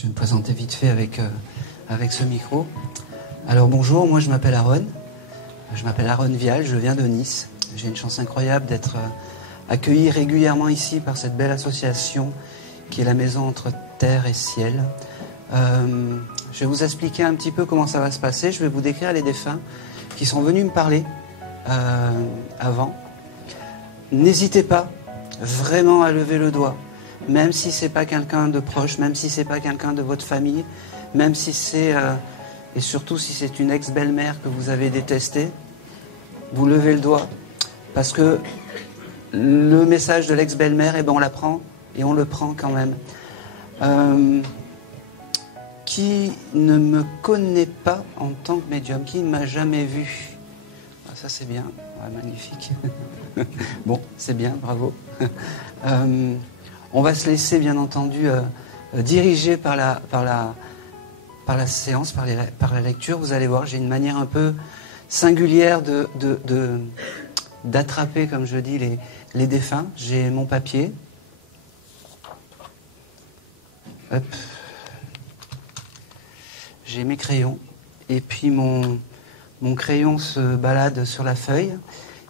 Je vais me présenter vite fait avec ce micro. Alors bonjour, moi je m'appelle Aaron. Je m'appelle Aaron Vial, je viens de Nice. J'ai une chance incroyable d'être accueilli régulièrement ici par cette belle association qui est la maison entre terre et ciel. Je vais vous expliquer un petit peu comment ça va se passer. Je vais vous décrire les défunts qui sont venus me parler avant. N'hésitez pas vraiment à lever le doigt, même si c'est pas quelqu'un de proche, même si c'est pas quelqu'un de votre famille, même si c'est et surtout si c'est une ex-belle-mère que vous avez détestée, vous levez le doigt parce que le message de l'ex-belle-mère, eh ben on l'apprend et on le prend quand même. Qui ne me connaît pas en tant que médium, qui ne m'a jamais vu. Ah, ça c'est bien, ouais, magnifique. Bon, c'est bien, bravo. On va se laisser bien entendu diriger par la séance, par la lecture. Vous allez voir, j'ai une manière un peu singulière d'attraper, comme je dis, les défunts. J'ai mon papier. Hop. J'ai mes crayons. Et puis mon crayon se balade sur la feuille.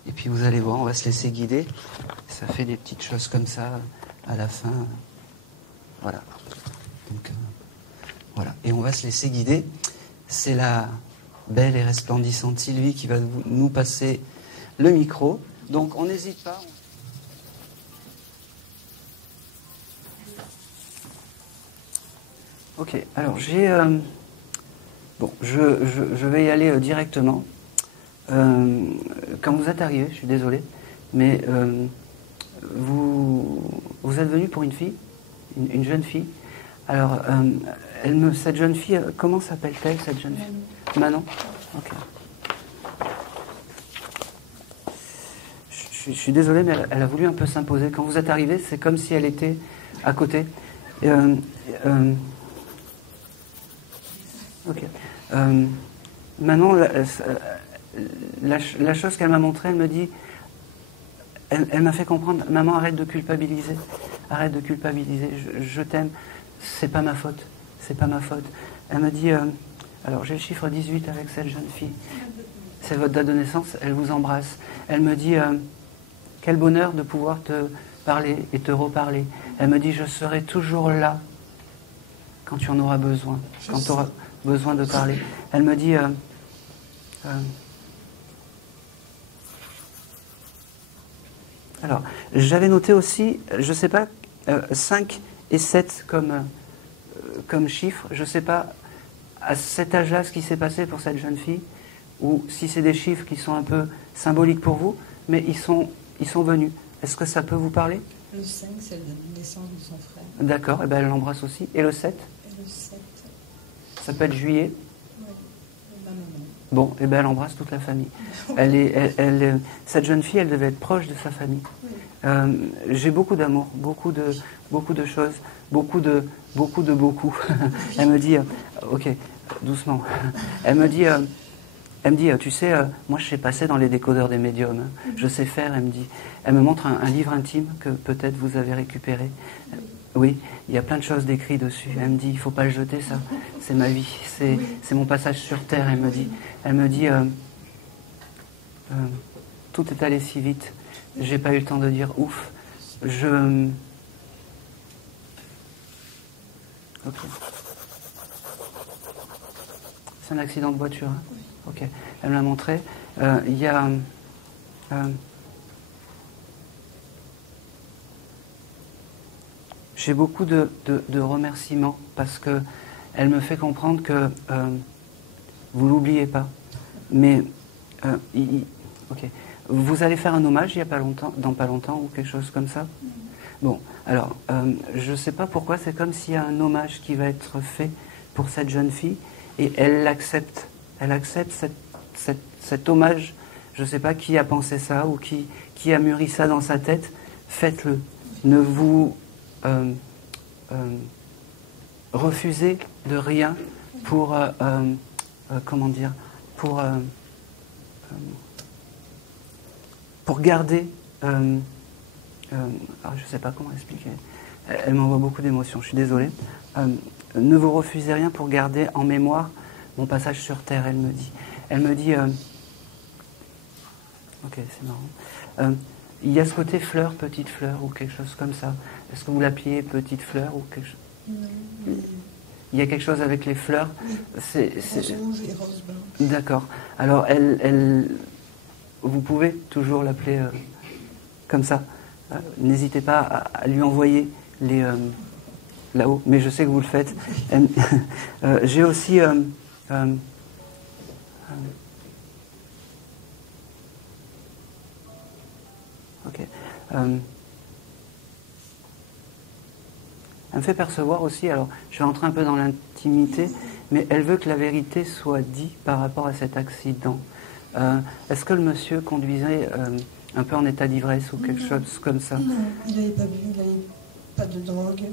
Et puis vous allez voir, on va se laisser guider. Ça fait des petites choses comme ça à la fin. Voilà. Donc, voilà. Et on va se laisser guider. C'est la belle et resplendissante Sylvie qui va nous passer le micro. Donc on n'hésite pas. Ok, alors j'ai... bon, je vais y aller directement. Quand vous êtes arrivé, je suis désolé, mais vous êtes venu pour une fille, une jeune fille. Alors, cette jeune fille, comment s'appelle-t-elle, cette jeune fille? Manon. Ok. Je suis désolé, mais elle a voulu un peu s'imposer. Quand vous êtes arrivé, c'est comme si elle était à côté. Ok. Manon, la chose qu'elle m'a montrée, elle me dit, elle m'a fait comprendre, maman, arrête de culpabiliser, arrête de culpabiliser, je t'aime, c'est pas ma faute, c'est pas ma faute. Elle me dit, alors j'ai le chiffre 18 avec cette jeune fille, c'est votre date de naissance, elle vous embrasse. Elle me dit, quel bonheur de pouvoir te parler et te reparler. Elle me dit, je serai toujours là quand tu en auras besoin, quand tu auras besoin de parler. Elle me dit, alors, j'avais noté aussi, je ne sais pas, 5 et 7 comme chiffres. Je ne sais pas à cet âge-là ce qui s'est passé pour cette jeune fille, ou si c'est des chiffres qui sont un peu symboliques pour vous, mais ils sont venus. Est-ce que ça peut vous parler? Le 5, c'est la naissance de son frère. D'accord, et ben elle l'embrasse aussi. Et le 7? Et le 7. Ça peut être juillet? Oui, ma maman. Bon, et ben elle embrasse toute la famille. Cette jeune fille, elle devait être proche de sa famille. Oui. J'ai beaucoup d'amour, beaucoup de choses, beaucoup. Elle me dit, ok, doucement. Elle me dit, tu sais, moi je sais passer dans les décodeurs des médiums. Je sais faire, elle me dit. Elle me montre un livre intime que peut-être vous avez récupéré. Oui, il y a plein de choses décrites dessus. Elle me dit, il ne faut pas le jeter, ça. C'est ma vie, c'est mon passage sur Terre, elle me dit, tout est allé si vite. J'ai pas eu le temps de dire ouf. Ok. C'est un accident de voiture, hein? Ok. Elle me l'a montré. Il y a... j'ai beaucoup de remerciements parce que elle me fait comprendre que vous l'oubliez pas. Mais ok. Vous allez faire un hommage dans pas longtemps ou quelque chose comme ça? Bon, alors, je ne sais pas pourquoi, c'est comme s'il y a un hommage qui va être fait pour cette jeune fille et elle l'accepte. Elle accepte cet hommage. Je ne sais pas qui a pensé ça ou qui a mûri ça dans sa tête. Faites-le. Ne vous refusez de rien pour, comment dire, pour garder... alors je ne sais pas comment expliquer. Elle m'envoie beaucoup d'émotions, je suis désolé. Ne vous refusez rien pour garder en mémoire mon passage sur Terre, elle me dit. Elle me dit... ok, c'est marrant. Il y a ce côté fleur, petite fleur, ou quelque chose comme ça. Est-ce que vous l'appeliez petite fleur ou quelque chose? Non. Il y a quelque chose avec les fleurs. Oui. C'est... Rose rouge et rose blanc. D'accord. Alors, vous pouvez toujours l'appeler comme ça. N'hésitez pas à lui envoyer les... là-haut, mais je sais que vous le faites. J'ai aussi... ok. Elle me fait percevoir aussi, alors je vais rentrer un peu dans l'intimité, mais elle veut que la vérité soit dite par rapport à cet accident. Est-ce que le monsieur conduisait un peu en état d'ivresse ou quelque chose comme ça? Non, il n'avait pas bu, il n'avait pas de drogue.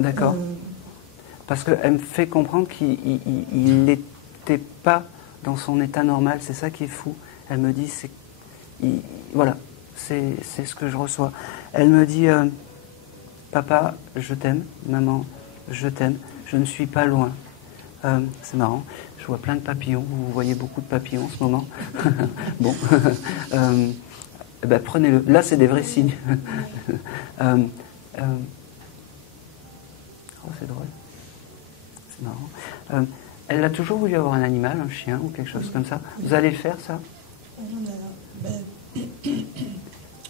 D'accord. Parce qu'elle me fait comprendre qu'il n'était pas dans son état normal, c'est ça qui est fou. Elle me dit, voilà, c'est ce que je reçois. Elle me dit, papa, je t'aime, maman, je t'aime, je ne suis pas loin. C'est marrant, je vois plein de papillons, vous voyez beaucoup de papillons en ce moment. Bon, ben, prenez-le, là c'est des vrais signes. Oh, c'est drôle, c'est marrant. Elle a toujours voulu avoir un animal, un chien ou quelque chose comme ça. Vous allez le faire, ça? On a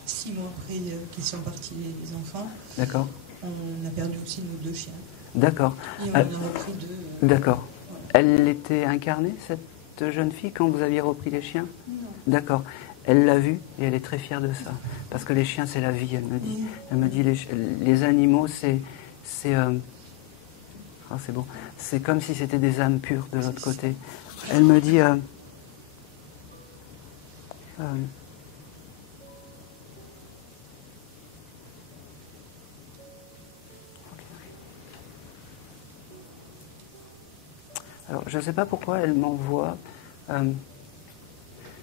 6 mois après qu'ils sont partis les enfants. D'accord. On a perdu aussi nos 2 chiens. D'accord. Et on en a repris 2. D'accord. Voilà. Elle était incarnée, cette jeune fille, quand vous aviez repris les chiens? Non. D'accord. Elle l'a vue et elle est très fière de ça. Parce que les chiens, c'est la vie, elle me dit. Elle me dit, les animaux, c'est beau. C'est comme si c'était des âmes pures de l'autre côté. Elle me dit... alors, je ne sais pas pourquoi elle m'envoie... je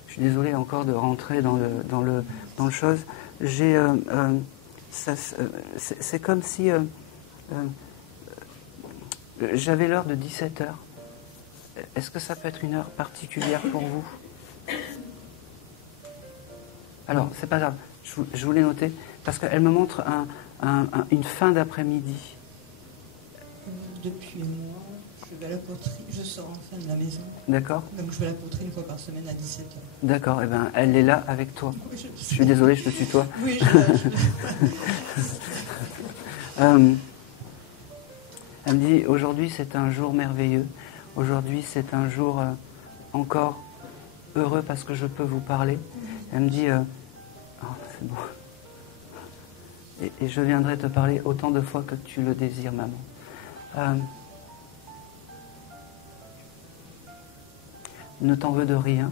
suis désolé encore de rentrer dans le chose. J'ai... c'est comme si... j'avais l'heure de 17h. Est-ce que ça peut être une heure particulière pour vous? Alors, c'est pas grave. Je voulais noter. Parce qu'elle me montre une fin d'après-midi. Depuis un mois, je vais à la poterie. Je sors enfin de la maison. D'accord. Donc je vais à la poterie une fois par semaine à 17h. D'accord. Eh ben, elle est là avec toi. Oui, je suis désolé, je te tutoie. Oui, elle me dit, aujourd'hui c'est un jour merveilleux. Aujourd'hui c'est un jour encore heureux parce que je peux vous parler. Elle me dit, oh, c'est beau. Et je viendrai te parler autant de fois que tu le désires, maman. Ne t'en veux de rien.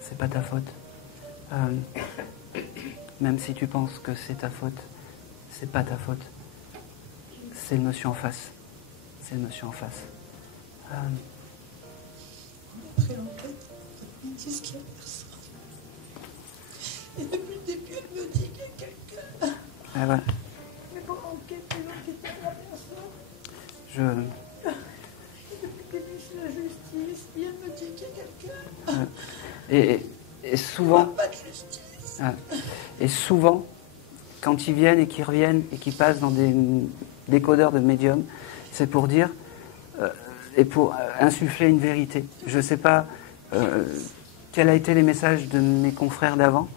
C'est pas ta faute. Même si tu penses que c'est ta faute, c'est pas ta faute. C'est le monsieur en face. C'est le monsieur en face. Après l'enquête, ils disent qu'il y a personne. Et depuis le début, elle me dit qu'il y a quelqu'un. Ah ouais. Mais pour l'enquête, il n'y a personne. Je... Et depuis le début, c'est la justice. Et elle me dit qu'il y a quelqu'un. Et souvent... Pas de justice. Et souvent, quand ils viennent et qu'ils reviennent et qu'ils passent dans des décodeurs de médium, c'est pour dire et pour insuffler une vérité. Je ne sais pas quels ont été les messages de mes confrères d'avant,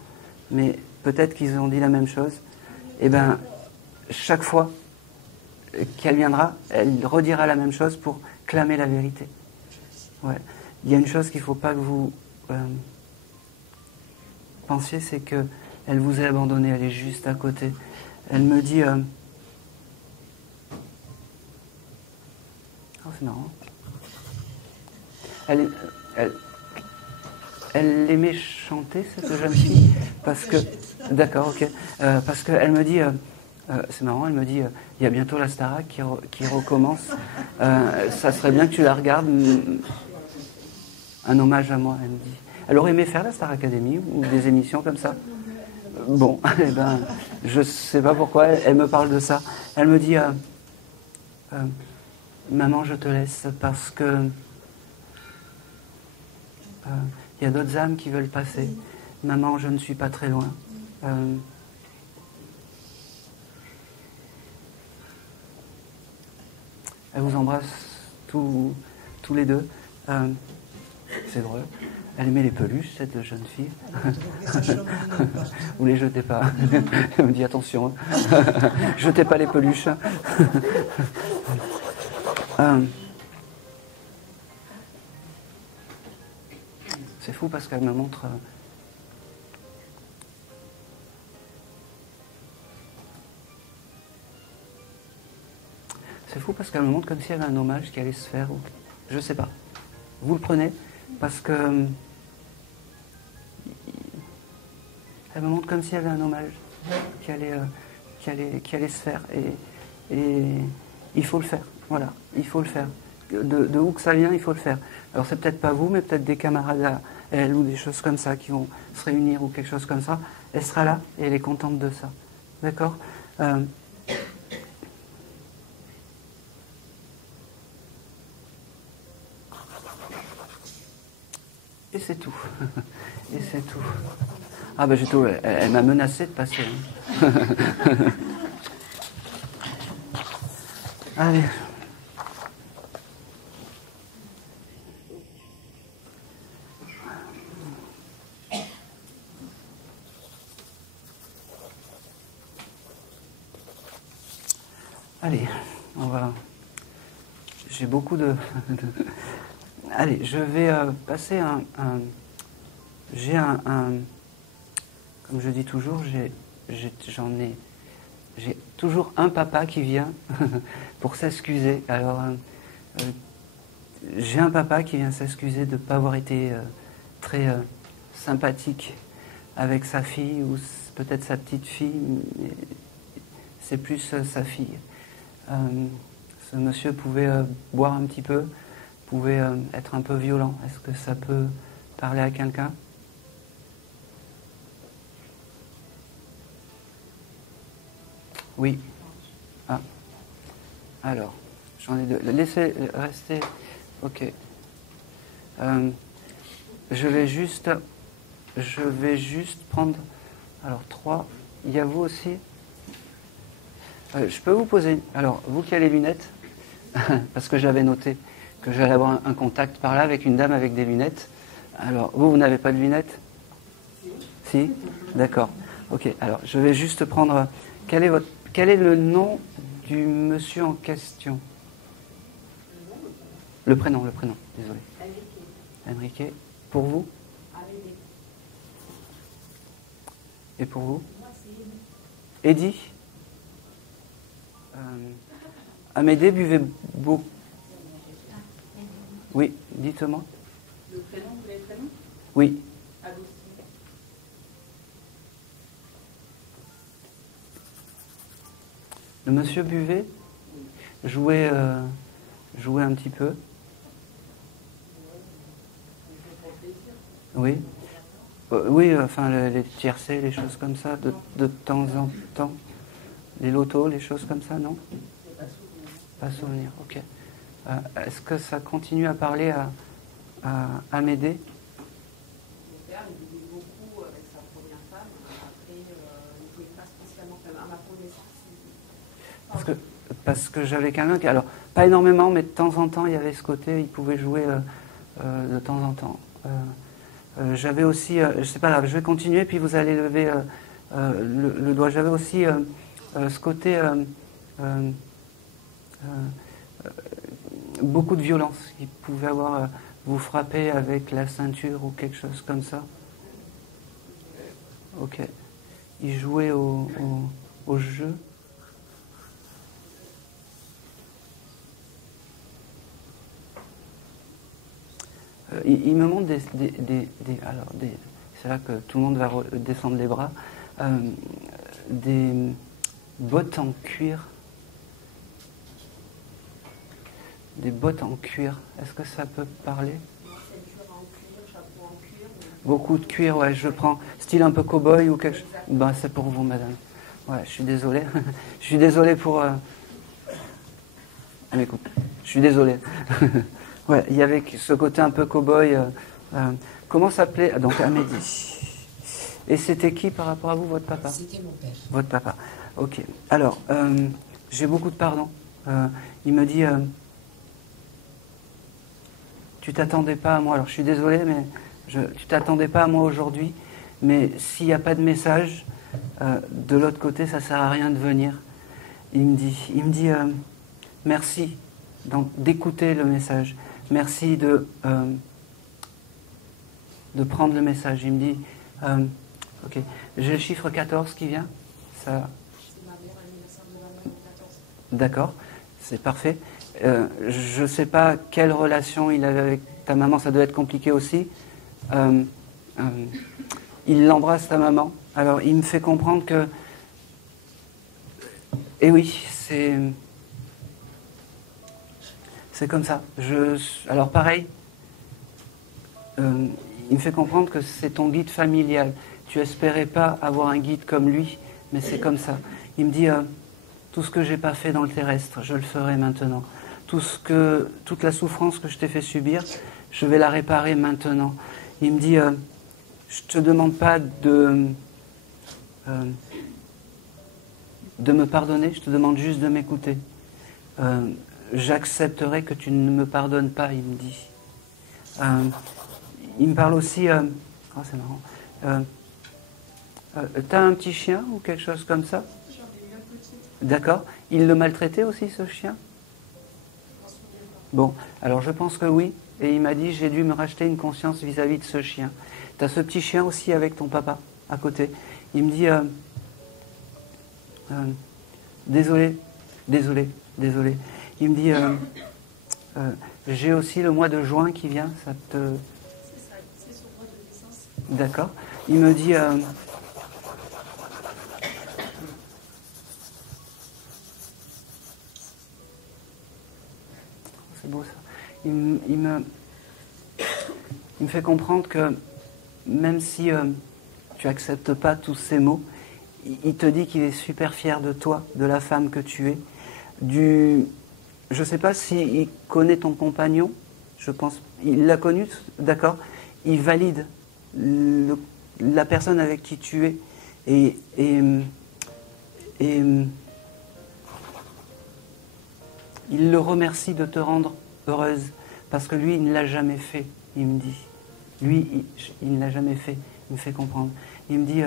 mais peut-être qu'ils ont dit la même chose. Et bien, chaque fois qu'elle viendra, elle redira la même chose pour clamer la vérité. Ouais. Il y a une chose qu'il ne faut pas que vous pensiez, c'est qu'elle vous a abandonné, elle est juste à côté. Elle me dit... Oh, c'est marrant. Elle aimait chanter, cette jeune fille, parce que... D'accord, ok. Parce qu'elle me dit... c'est marrant, elle me dit, il y a bientôt la Starac qui recommence. Ça serait bien que tu la regardes. Un hommage à moi, elle me dit. Elle aurait aimé faire la Star Academy ou des émissions comme ça. Bon, eh ben, je ne sais pas pourquoi elle me parle de ça. Elle me dit, Maman, je te laisse parce que il y a d'autres âmes qui veulent passer. Maman, je ne suis pas très loin. Elle vous embrasse tous les deux. C'est drôle. Elle aimait les peluches, cette jeune fille. Vous les jetez pas. Elle me dit attention. Jetez pas les peluches. C'est fou parce qu'elle me montre. C'est fou parce qu'elle me montre comme si elle avait un hommage qui allait se faire. Je sais pas. Vous le prenez parce que. Elle me montre comme si elle avait un hommage qui allait se faire. Et il faut le faire. Voilà, il faut le faire. De où que ça vient, il faut le faire. Alors c'est peut-être pas vous, mais peut-être des camarades à elle ou des choses comme ça qui vont se réunir ou quelque chose comme ça. Elle sera là et elle est contente de ça. D'accord Et c'est tout. Et c'est tout. Ah ben j'ai tout. Elle m'a menacé de passer. Allez. Allez, on va. J'ai beaucoup de. Allez, je vais passer j'ai un. Comme je dis toujours, j'ai toujours un papa qui vient pour s'excuser. Alors, j'ai un papa qui vient s'excuser de ne pas avoir été très sympathique avec sa fille ou peut-être sa petite fille, mais c'est plus sa fille. Ce monsieur pouvait boire un petit peu, pouvait être un peu violent. Est-ce que ça peut parler à quelqu'un ? Oui. Ah. Alors, j'en ai deux. Laissez rester. Ok. Je vais juste prendre. Alors, 3. Il y a vous aussi. Je peux vous poser. Alors, vous qui avez les lunettes, parce que j'avais noté que j'allais avoir un contact par là avec une dame avec des lunettes. Alors, vous n'avez pas de lunettes ? Si ? D'accord. Ok. Alors, je vais juste prendre. Quel est le nom du monsieur en question ? Le prénom, désolé. Enrique. Pour vous ? Et pour vous ? Eddie ? Amédée buvait beaucoup. Oui, dites-moi. Le prénom, vous voulez le prénom ? Oui. Le monsieur buvait, jouait un petit peu. Oui. Oui, enfin les tiercés, les choses comme ça, de temps en temps. Les lotos, les choses comme ça, non ? Pas souvenir, ok. Est-ce que ça continue à parler à m'aider ? Mon père, il buvait beaucoup avec sa première femme. Après, il ne jouait pas spécialement à ma connaissance. Parce que j'avais quelqu'un qui... Alors, pas énormément, mais de temps en temps, il y avait ce côté, il pouvait jouer de temps en temps. J'avais aussi... c'est pas grave, je vais continuer, puis vous allez lever le doigt. J'avais aussi ce côté... beaucoup de violence. Il pouvait avoir vous frapper avec la ceinture ou quelque chose comme ça. Ok. Il jouait au jeu. Il me montre c'est là que tout le monde va descendre les bras. Des bottes en cuir. Des bottes en cuir. Est-ce que ça peut parler ? Beaucoup de cuir, ouais, je prends. Style un peu cow-boy ou quelque chose. Ben, c'est pour vous, madame. Ouais, je suis désolé. Je suis désolé pour... Elle m'écoute. Je suis désolé. Ouais, il y avait ce côté un peu cow-boy. Comment s'appelait donc Amédée. Et c'était qui par rapport à vous, votre papa? C'était mon père. Votre papa. Ok. Alors, j'ai beaucoup de pardon. Il me dit, tu t'attendais pas à moi. Alors, je suis désolé, mais tu t'attendais pas à moi aujourd'hui. Mais s'il n'y a pas de message, de l'autre côté, ça sert à rien de venir. Il me dit, merci d'écouter le message. Merci de prendre le message. Il me dit, ok, j'ai le chiffre 14 qui vient. Ça... C'est ma mère, l'anniversaire de ma mère le 14. D'accord, c'est parfait. Je ne sais pas quelle relation il avait avec ta maman, ça doit être compliqué aussi. Il l'embrasse, ta maman. Alors, il me fait comprendre que... Et oui, c'est comme ça. Alors, pareil, il me fait comprendre que c'est ton guide familial. Tu espérais pas avoir un guide comme lui, mais c'est comme ça. Il me dit, tout ce que j'ai pas fait dans le terrestre, je le ferai maintenant. Toute la souffrance que je t'ai fait subir, je vais la réparer maintenant. Il me dit, je te demande pas de me pardonner, je te demande juste de m'écouter. J'accepterai que tu ne me pardonnes pas, il me dit. Il me parle aussi... oh, c'est marrant. T'as un petit chien ou quelque chose comme ça? J'en ai eu un petit. D'accord. Il le maltraitait aussi, ce chien? Bon, alors je pense que oui. Et il m'a dit, j'ai dû me racheter une conscience vis-à-vis de ce chien. T'as ce petit chien aussi avec ton papa, à côté. Il me dit, désolé. Il me dit, j'ai aussi le mois de juin qui vient, ça te... C'est ça, c'est son mois de naissance. D'accord. Il me dit... c'est beau ça. Il me fait comprendre que même si tu acceptes pas tous ces mots, il te dit qu'il est super fier de toi, de la femme que tu es. Je ne sais pas s'il connaît ton compagnon, je pense, il l'a connu, d'accord. Il valide la personne avec qui tu es. Et il le remercie de te rendre heureuse, parce que lui, il ne l'a jamais fait, il me dit. Lui, il ne l'a jamais fait, il me fait comprendre. Il me dit...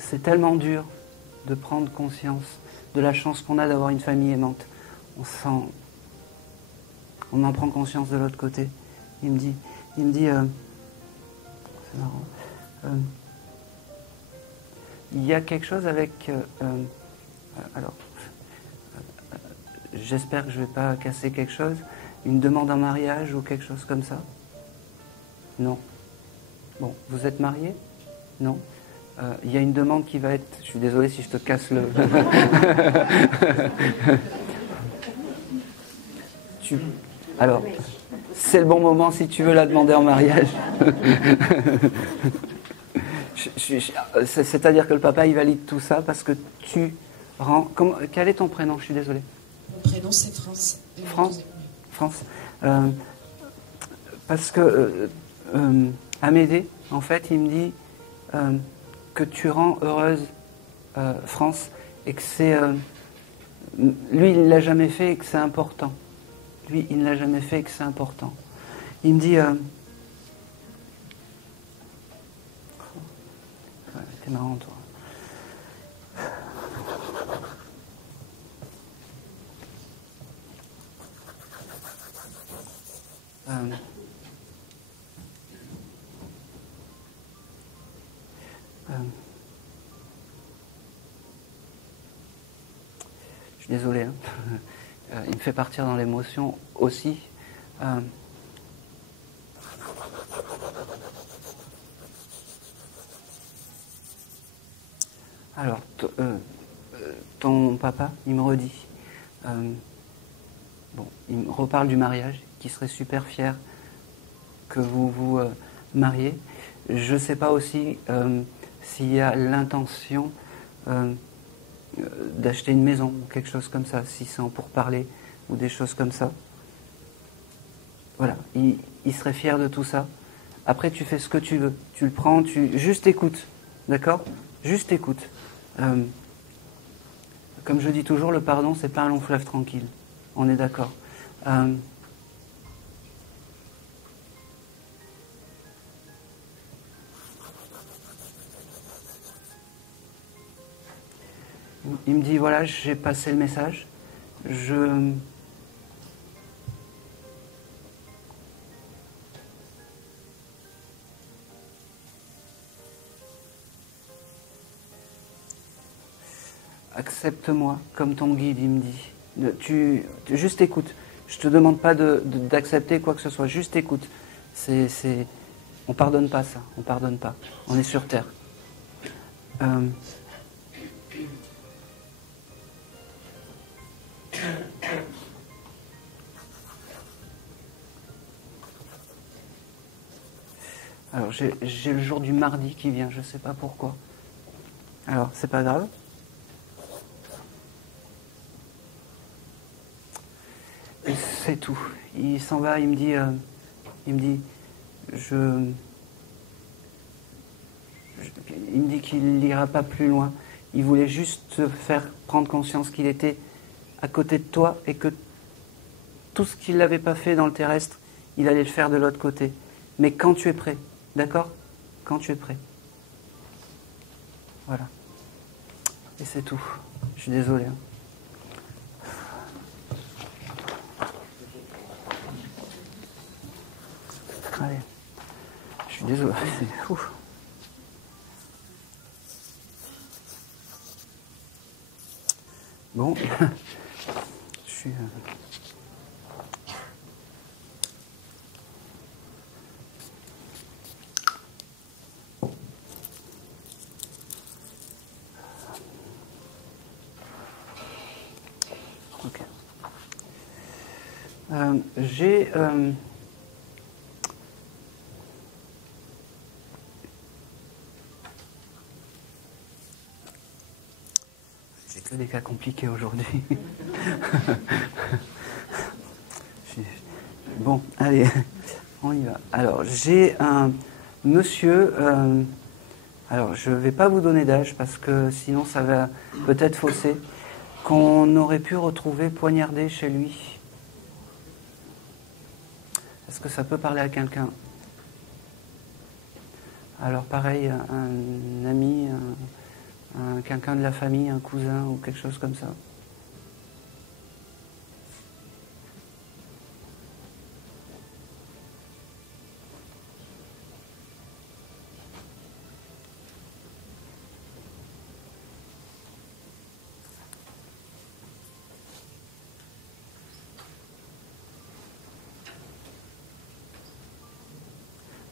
c'est tellement dur de prendre conscience de la chance qu'on a d'avoir une famille aimante. On en prend conscience de l'autre côté. Il me dit, c'est marrant. Il y a quelque chose avec, alors, j'espère que je ne vais pas casser quelque chose, une demande en mariage ou quelque chose comme ça. Non. Bon, vous êtes mariés? Non. Il y a une demande qui va être... Je suis désolé si je te casse le... Alors, c'est le bon moment si tu veux la demander en mariage. C'est-à-dire que le papa, il valide tout ça parce que tu rends... Quel est ton prénom? Je suis désolé. Mon prénom, c'est France. France? France. Parce que Amédée, en fait, il me dit... que tu rends heureuse France et que c'est... lui, il ne l'a jamais fait et que c'est important. Lui, il ne l'a jamais fait et que c'est important. Il me dit... t'es marrant, toi. Je suis désolé, hein. Il me fait partir dans l'émotion aussi. Alors, ton papa, il me redit, il me reparle du mariage, qu'il serait super fier que vous vous mariez. je ne sais pas aussi s'il y a l'intention d'acheter une maison ou quelque chose comme ça, si c'est en pourparlers ou des choses comme ça. Voilà, il serait fier de tout ça. Après, tu fais ce que tu veux. Tu le prends, juste écoute. D'accord? Juste écoute. Comme je dis toujours, le pardon, c'est pas un long fleuve tranquille. On est d'accord. Il me dit, voilà, j'ai passé le message. Accepte-moi comme ton guide, il me dit. Juste écoute. Je te demande pas d'accepter quoi que ce soit. Juste écoute. On pardonne pas ça. On pardonne pas. On est sur terre. Alors j'ai le jour du mardi qui vient. Je sais pas pourquoi. Alors c'est pas grave. C'est tout. Il s'en va, il me dit, il me dit qu'il n'ira pas plus loin. Il voulait juste te faire prendre conscience qu'il était à côté de toi et que tout ce qu'il n'avait pas fait dans le terrestre, il allait le faire de l'autre côté. Mais quand tu es prêt, d'accord? Quand tu es prêt. Voilà. Et c'est tout. Je suis désolé. Hein. Allez, je suis désolé, c'est fou. Bon, je suis... Ok. J'ai... que des cas compliqués aujourd'hui. Bon, allez, on y va. Alors, j'ai un monsieur... alors, je ne vais pas vous donner d'âge parce que sinon ça va peut-être fausser. Qu'on aurait pu retrouver poignardé chez lui. Est-ce que ça peut parler à quelqu'un? Alors, pareil, un ami... quelqu'un de la famille, un cousin ou quelque chose comme ça.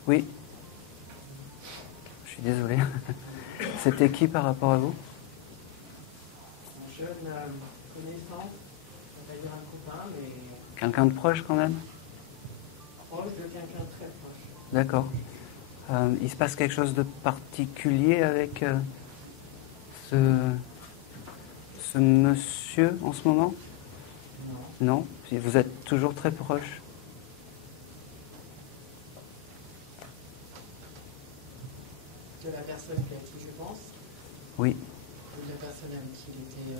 Oui. Je suis désolé. C'était qui par rapport à vous? Un jeune connaissance, on va dire un copain, mais... Quelqu'un de proche quand même? Proche de quelqu'un de très proche. D'accord. Il se passe quelque chose de particulier avec ce monsieur en ce moment? Non. Non? Vous êtes toujours très proche? De la personne à qui je pense? Oui. Ou de la personne avec qui il était...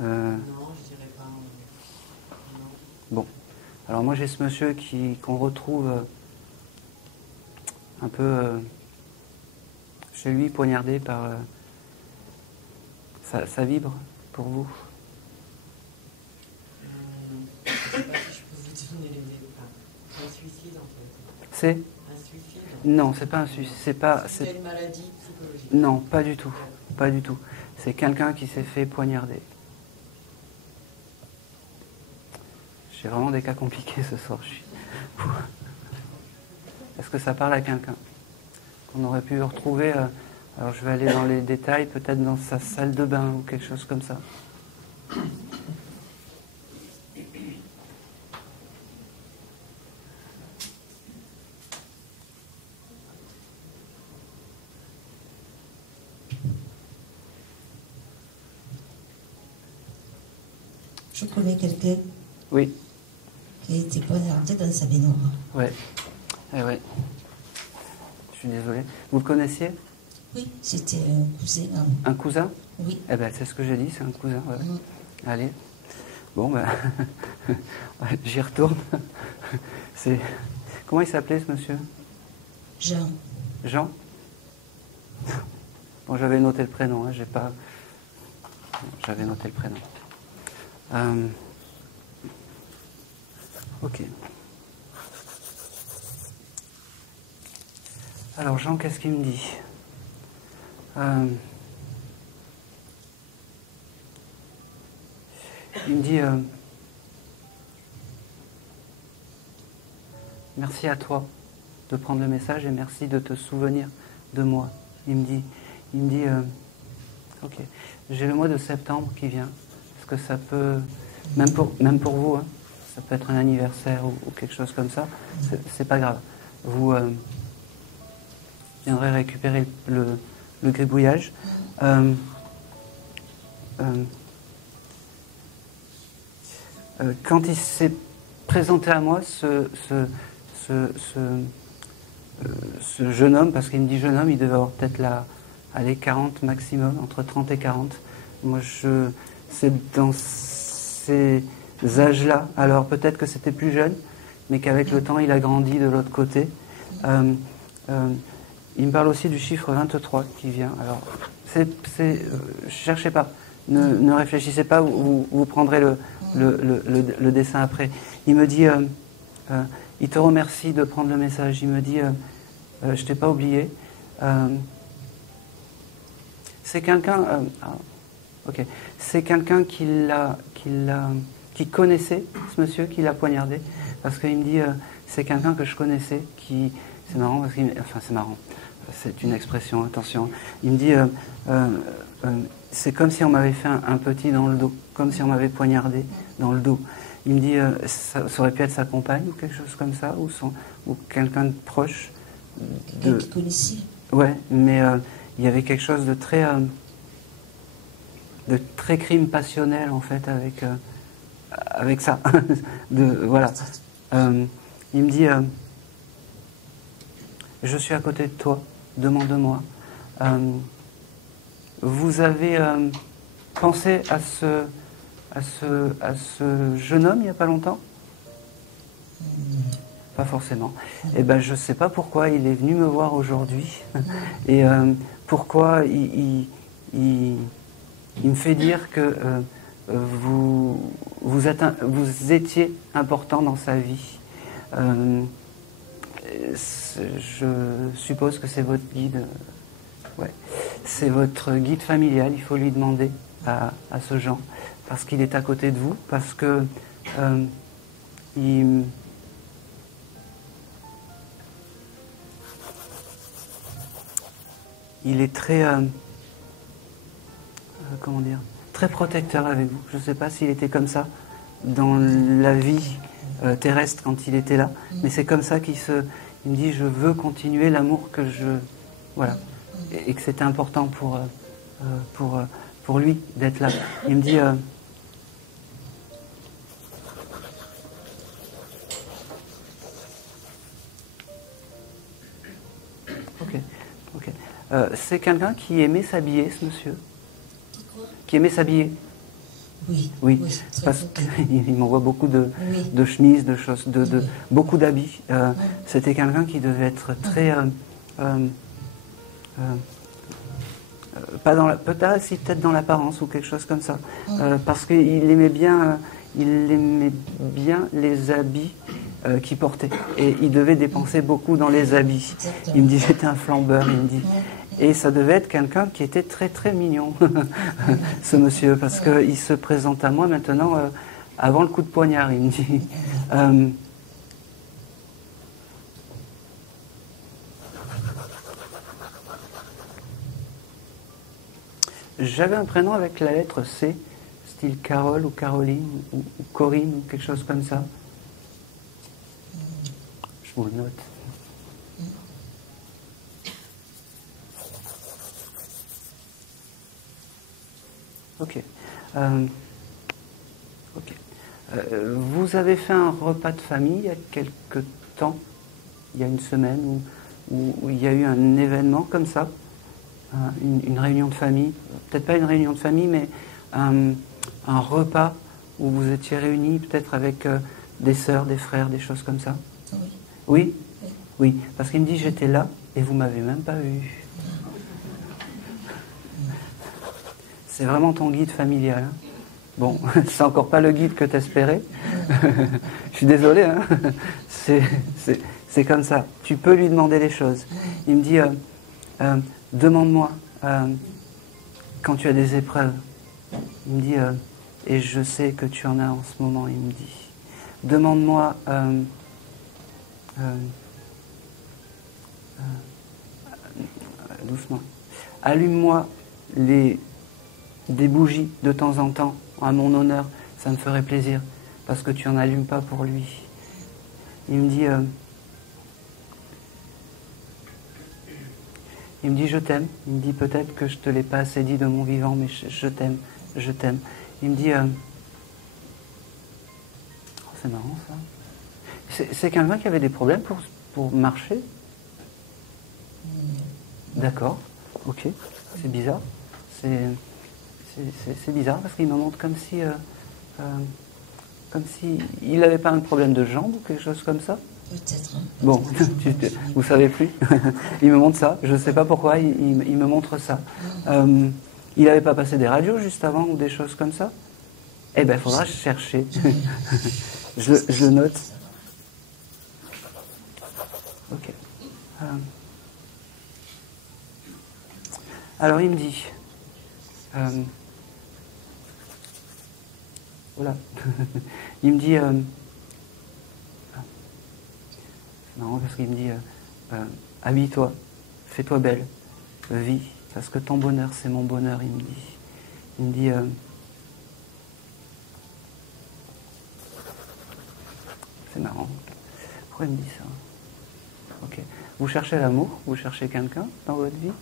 Non, je dirais pas... non. Bon. Alors moi j'ai ce monsieur qu'on retrouve un peu chez lui, poignardé par... ça vibre pour vous? Je ne sais pas si je peux vous donner les détails. C'est un suicide en fait. C'est? Un suicide? Non, c'est pas un suicide. C'est une maladie psychologique? Non, pas du tout. Pas du tout. C'est quelqu'un qui s'est fait poignarder. J'ai vraiment des cas compliqués ce soir. Est-ce que ça parle à quelqu'un qu'on aurait pu retrouver? Alors je vais aller dans les détails, peut-être dans sa salle de bain ou quelque chose comme ça. Je connais quelqu'un Oui. qui a été poignardé dans sa baignoire. Ouais. Eh ouais. Je suis désolé. Vous le connaissiez? Oui, c'était un cousin à moi. Un cousin? Oui. Eh ben, c'est ce que j'ai dit, c'est un cousin. Ouais. Allez. Bon, ben, j'y retourne. C'est... Comment il s'appelait, ce monsieur? Jean. Jean? Bon, j'avais noté le prénom, hein, j'ai pas... J'avais noté le prénom. Ok. Alors, Jean, qu'est-ce qu'il me dit? Il me dit... merci à toi de prendre le message et merci de te souvenir de moi. Il me dit, ok, j'ai le mois de septembre qui vient. Est-ce que ça peut, même pour vous, hein, ça peut être un anniversaire ou quelque chose comme ça, c'est pas grave. Vous viendrez récupérer le gribouillage. Quand il s'est présenté à moi, ce jeune homme, parce qu'il me dit jeune homme, il devait avoir peut-être aller 40 maximum, entre 30 et 40. Moi, c'est dans ces âges-là. Alors peut-être que c'était plus jeune, mais qu'avec le temps, il a grandi de l'autre côté. Il me parle aussi du chiffre 23 qui vient. Alors, cherchez pas, ne réfléchissez pas, vous prendrez le dessin après. Il me dit... il te remercie de prendre le message. Il me dit, je t'ai pas oublié. C'est quelqu'un, ok, c'est quelqu'un qui connaissait ce monsieur qui l'a poignardé, parce qu'il me dit, c'est quelqu'un que je connaissais, c'est marrant parce enfin c'est marrant, c'est une expression, attention. Il me dit, c'est comme si on m'avait fait un petit dans le dos, comme si on m'avait poignardé dans le dos. Il me dit, ça aurait pu être sa compagne ou quelque chose comme ça, ou quelqu'un de proche. Quelqu'un qui connaissait. Ouais, mais il y avait quelque chose de très crime passionnel en fait avec ça. Voilà. Il me dit, je suis à côté de toi, demande-moi. Vous avez pensé à ce jeune homme il n'y a pas longtemps? Pas forcément. Eh ben, je ne sais pas pourquoi il est venu me voir aujourd'hui et pourquoi il me fait dire que vous étiez important dans sa vie. Je suppose que c'est votre guide. Ouais. C'est votre guide familial. Il faut lui demander à ce Jean, parce qu'il est à côté de vous, parce que il est très comment dire, très protecteur avec vous. Je ne sais pas s'il était comme ça dans la vie terrestre quand il était là, mais c'est comme ça il me dit, je veux continuer l'amour que voilà, et que c'était important pour lui d'être là. Il me dit ok. C'est quelqu'un qui aimait s'habiller, ce monsieur? Qui aimait s'habiller? Oui, parce qu'il m'envoie beaucoup de chemises, de choses, beaucoup d'habits. C'était quelqu'un qui devait être très... peut-être dans l'apparence ou quelque chose comme ça. Parce qu'il aimait bien les habits qu'il portait. Et il devait dépenser beaucoup dans les habits. Il me dit, j'étais un flambeur, il me dit. Et ça devait être quelqu'un qui était très très mignon, ce monsieur, parce qu'il se présente à moi maintenant avant le coup de poignard, il me dit. J'avais un prénom avec la lettre C, style Carole ou Caroline ou Corinne ou quelque chose comme ça. Je vous le note. Ok. Ok. Vous avez fait un repas de famille il y a quelque temps, il y a une semaine, où il y a eu un événement comme ça, une réunion de famille, peut-être pas une réunion de famille, mais un repas où vous étiez réunis, peut-être avec des sœurs, des frères, des choses comme ça. Oui. Oui? Oui. Oui, parce qu'il me dit j'étais là et vous m'avez même pas vu. C'est vraiment ton guide familial. Hein. Bon, c'est encore pas le guide que t'espérais. Je suis désolé, hein. C'est comme ça. Tu peux lui demander les choses. Il me dit, demande-moi quand tu as des épreuves. Il me dit, et je sais que tu en as en ce moment, il me dit. Demande-moi, doucement, allume-moi des bougies de temps en temps à mon honneur, ça me ferait plaisir, parce que tu n'en allumes pas pour lui. Il me dit, je t'aime. Il me dit peut-être que je te l'ai pas assez dit de mon vivant, mais je t'aime, je t'aime. Il me dit, oh, c'est marrant ça. C'est quelqu'un qui avait des problèmes pour marcher? D'accord, ok, c'est bizarre. C'est bizarre parce qu'il me montre comme si il n'avait pas un problème de jambe ou quelque chose comme ça. Peut-être. Bon, vous savez plus. Il me montre ça. Je ne sais pas pourquoi. Il me montre ça. Il n'avait pas passé des radios juste avant ou des choses comme ça. Eh bien, il faudra chercher. je le note. Ok. Alors il me dit. Voilà. Il me dit. C'est marrant parce qu'il me dit habille-toi, fais-toi belle, vis, parce que ton bonheur c'est mon bonheur, il me dit. Il me dit c'est marrant. Pourquoi il me dit ça? Ok. Vous cherchez l'amour? Vous cherchez quelqu'un dans votre vie?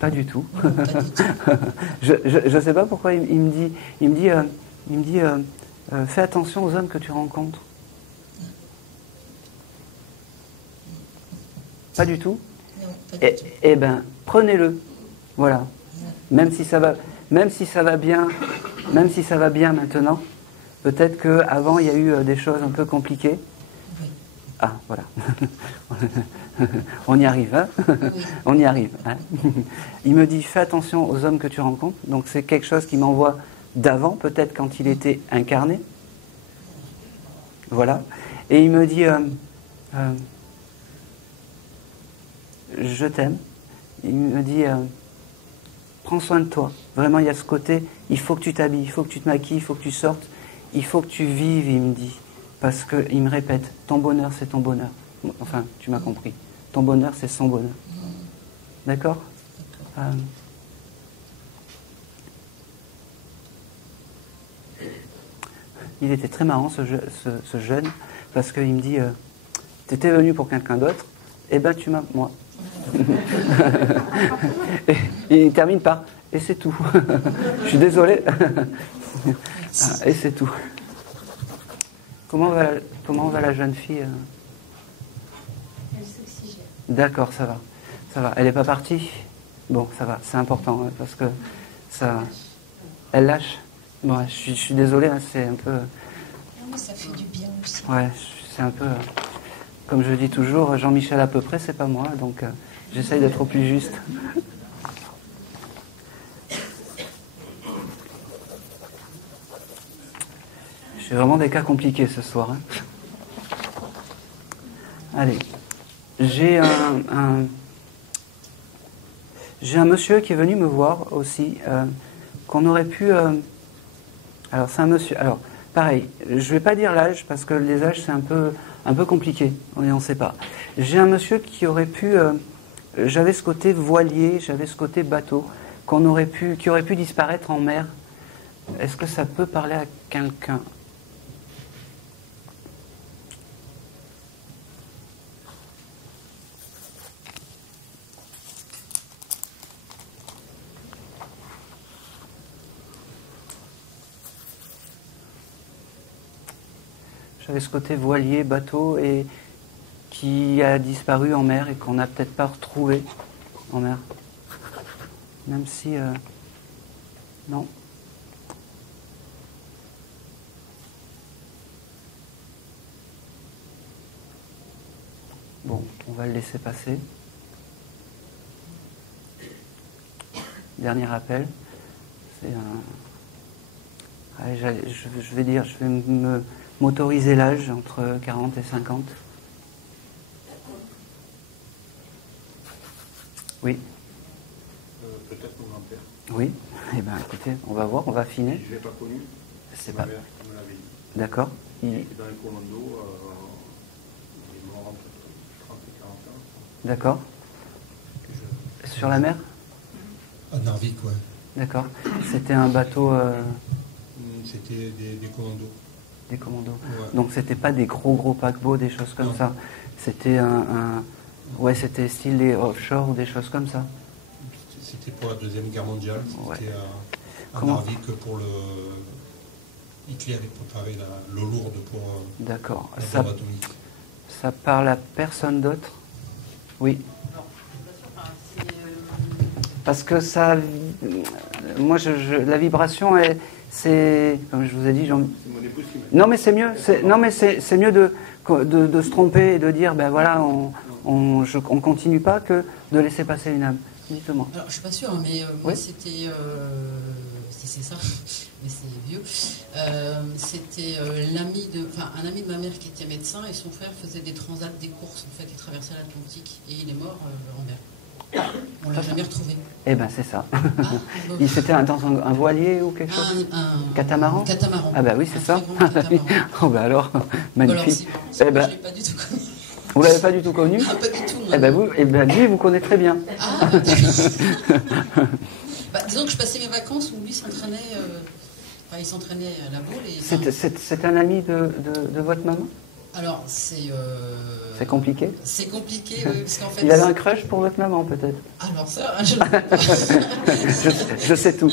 Pas du tout. Non, pas du tout. Je sais pas pourquoi il me dit fais attention aux hommes que tu rencontres. Pas du tout. Non, pas du tout. Eh ben, prenez-le. Voilà. Même si ça va bien, même si ça va bien maintenant, peut-être qu'avant il y a eu des choses un peu compliquées. Oui. Ah, voilà. On y arrive, hein? Oui. On y arrive. Hein? Il me dit fais attention aux hommes que tu rencontres. Donc c'est quelque chose qui m'envoie d'avant, peut-être quand il était incarné. Voilà. Et il me dit je t'aime. Il me dit prends soin de toi. Vraiment, il y a ce côté, il faut que tu t'habilles, il faut que tu te maquilles, il faut que tu sortes, il faut que tu vives, il me dit. Parce qu'il me répète, ton bonheur, c'est ton bonheur. Enfin, tu m'as compris. Ton bonheur, c'est son bonheur. D'accord? Il était très marrant, ce jeune, parce qu'il me dit, t'étais venu pour quelqu'un d'autre, eh ben tu m'as... Moi. Et il termine par et c'est tout. Je suis désolé. Et c'est tout. Comment va la jeune fille? Elle s'oxygène. D'accord, ça va. Ça va. Elle n'est pas partie? Bon, ça va. C'est important hein, parce que ça. Elle lâche. Bon, je suis désolé. Hein, c'est un peu. Non, mais ça fait du bien aussi. Ouais, c'est un peu. Comme je dis toujours, Jean-Michel à peu près, c'est pas moi, donc j'essaye d'être au plus juste. J'ai vraiment des cas compliqués ce soir. Hein. Allez, j'ai un monsieur qui est venu me voir aussi, qu'on aurait pu... alors c'est un monsieur... Alors, pareil, je ne vais pas dire l'âge, parce que les âges c'est un peu compliqué, on ne sait pas. J'ai un monsieur qui aurait pu... j'avais ce côté voilier, j'avais ce côté bateau, qui aurait pu disparaître en mer. Est-ce que ça peut parler à quelqu'un? J'avais ce côté voilier, bateau, et qui a disparu en mer et qu'on n'a peut-être pas retrouvé en mer. Même si... non. Bon, on va le laisser passer. Dernier appel. C'est un... Allez, je vais m'autoriser l'âge entre 40 et 50. Oui. Peut-être mon grand-père. Oui. Eh bien, écoutez, on va voir, on va affiner. Je ne l'ai pas connu. C'est Ma pas... mère qui me l'avait dit. D'accord. Il était dans les commandos. Il est mort entre 30 et 40 ans. D'accord. Sur la mer? À Narvik, ouais. D'accord. C'était un bateau... C'était des commandos. Des commandos. Ouais. Donc c'était pas des gros paquebots, des choses comme ça. C'était ouais, c'était style les offshore ou des choses comme ça. C'était pour la Deuxième Guerre mondiale. C'était Ouais. à Narvik pour le... Hitler avait préparé l'eau lourde pour D'accord. la bombe atomique. Ça parle à personne d'autre? Oui. Non, je suis pas sûre. Enfin, Parce que ça... Moi, la vibration, c'est... Comme je vous ai dit, C'est mon épouse qui m'a dit. non, mais c'est mieux. Non, mais c'est mieux de se tromper et de dire, ben voilà, on continue pas que de laisser passer une âme. Dites-moi. Alors, je suis pas sûre, hein, mais moi, Oui. c'était... si c'est ça, mais c'est vieux. C'était un ami de ma mère qui était médecin et son frère faisait des transats, des courses. En fait, il traversait l'Atlantique et il est mort en mer. On l'a jamais retrouvé. Eh ben, c'est ça. Ah, bon. C'était dans un voilier ou quelque chose? Catamaran? Catamaran. Ah bah oui, c'est Un ça. très grand catamaran. Oh bah alors, Alors, magnifique. c'est Eh ben, je l'ai pas du tout connu. vous l'avez pas du tout connu? Ah, pas du tout. Eh ben lui, vous connaissez très bien. Ah, bah, disons que je passais mes vacances où lui s'entraînait. Il s'entraînait à la boule. C'est un ami de votre maman? Alors, c'est compliqué? C'est compliqué, oui, parce qu'en fait... Il avait un crush pour votre maman, peut-être? Alors ça, je ne sais pas. je sais tout.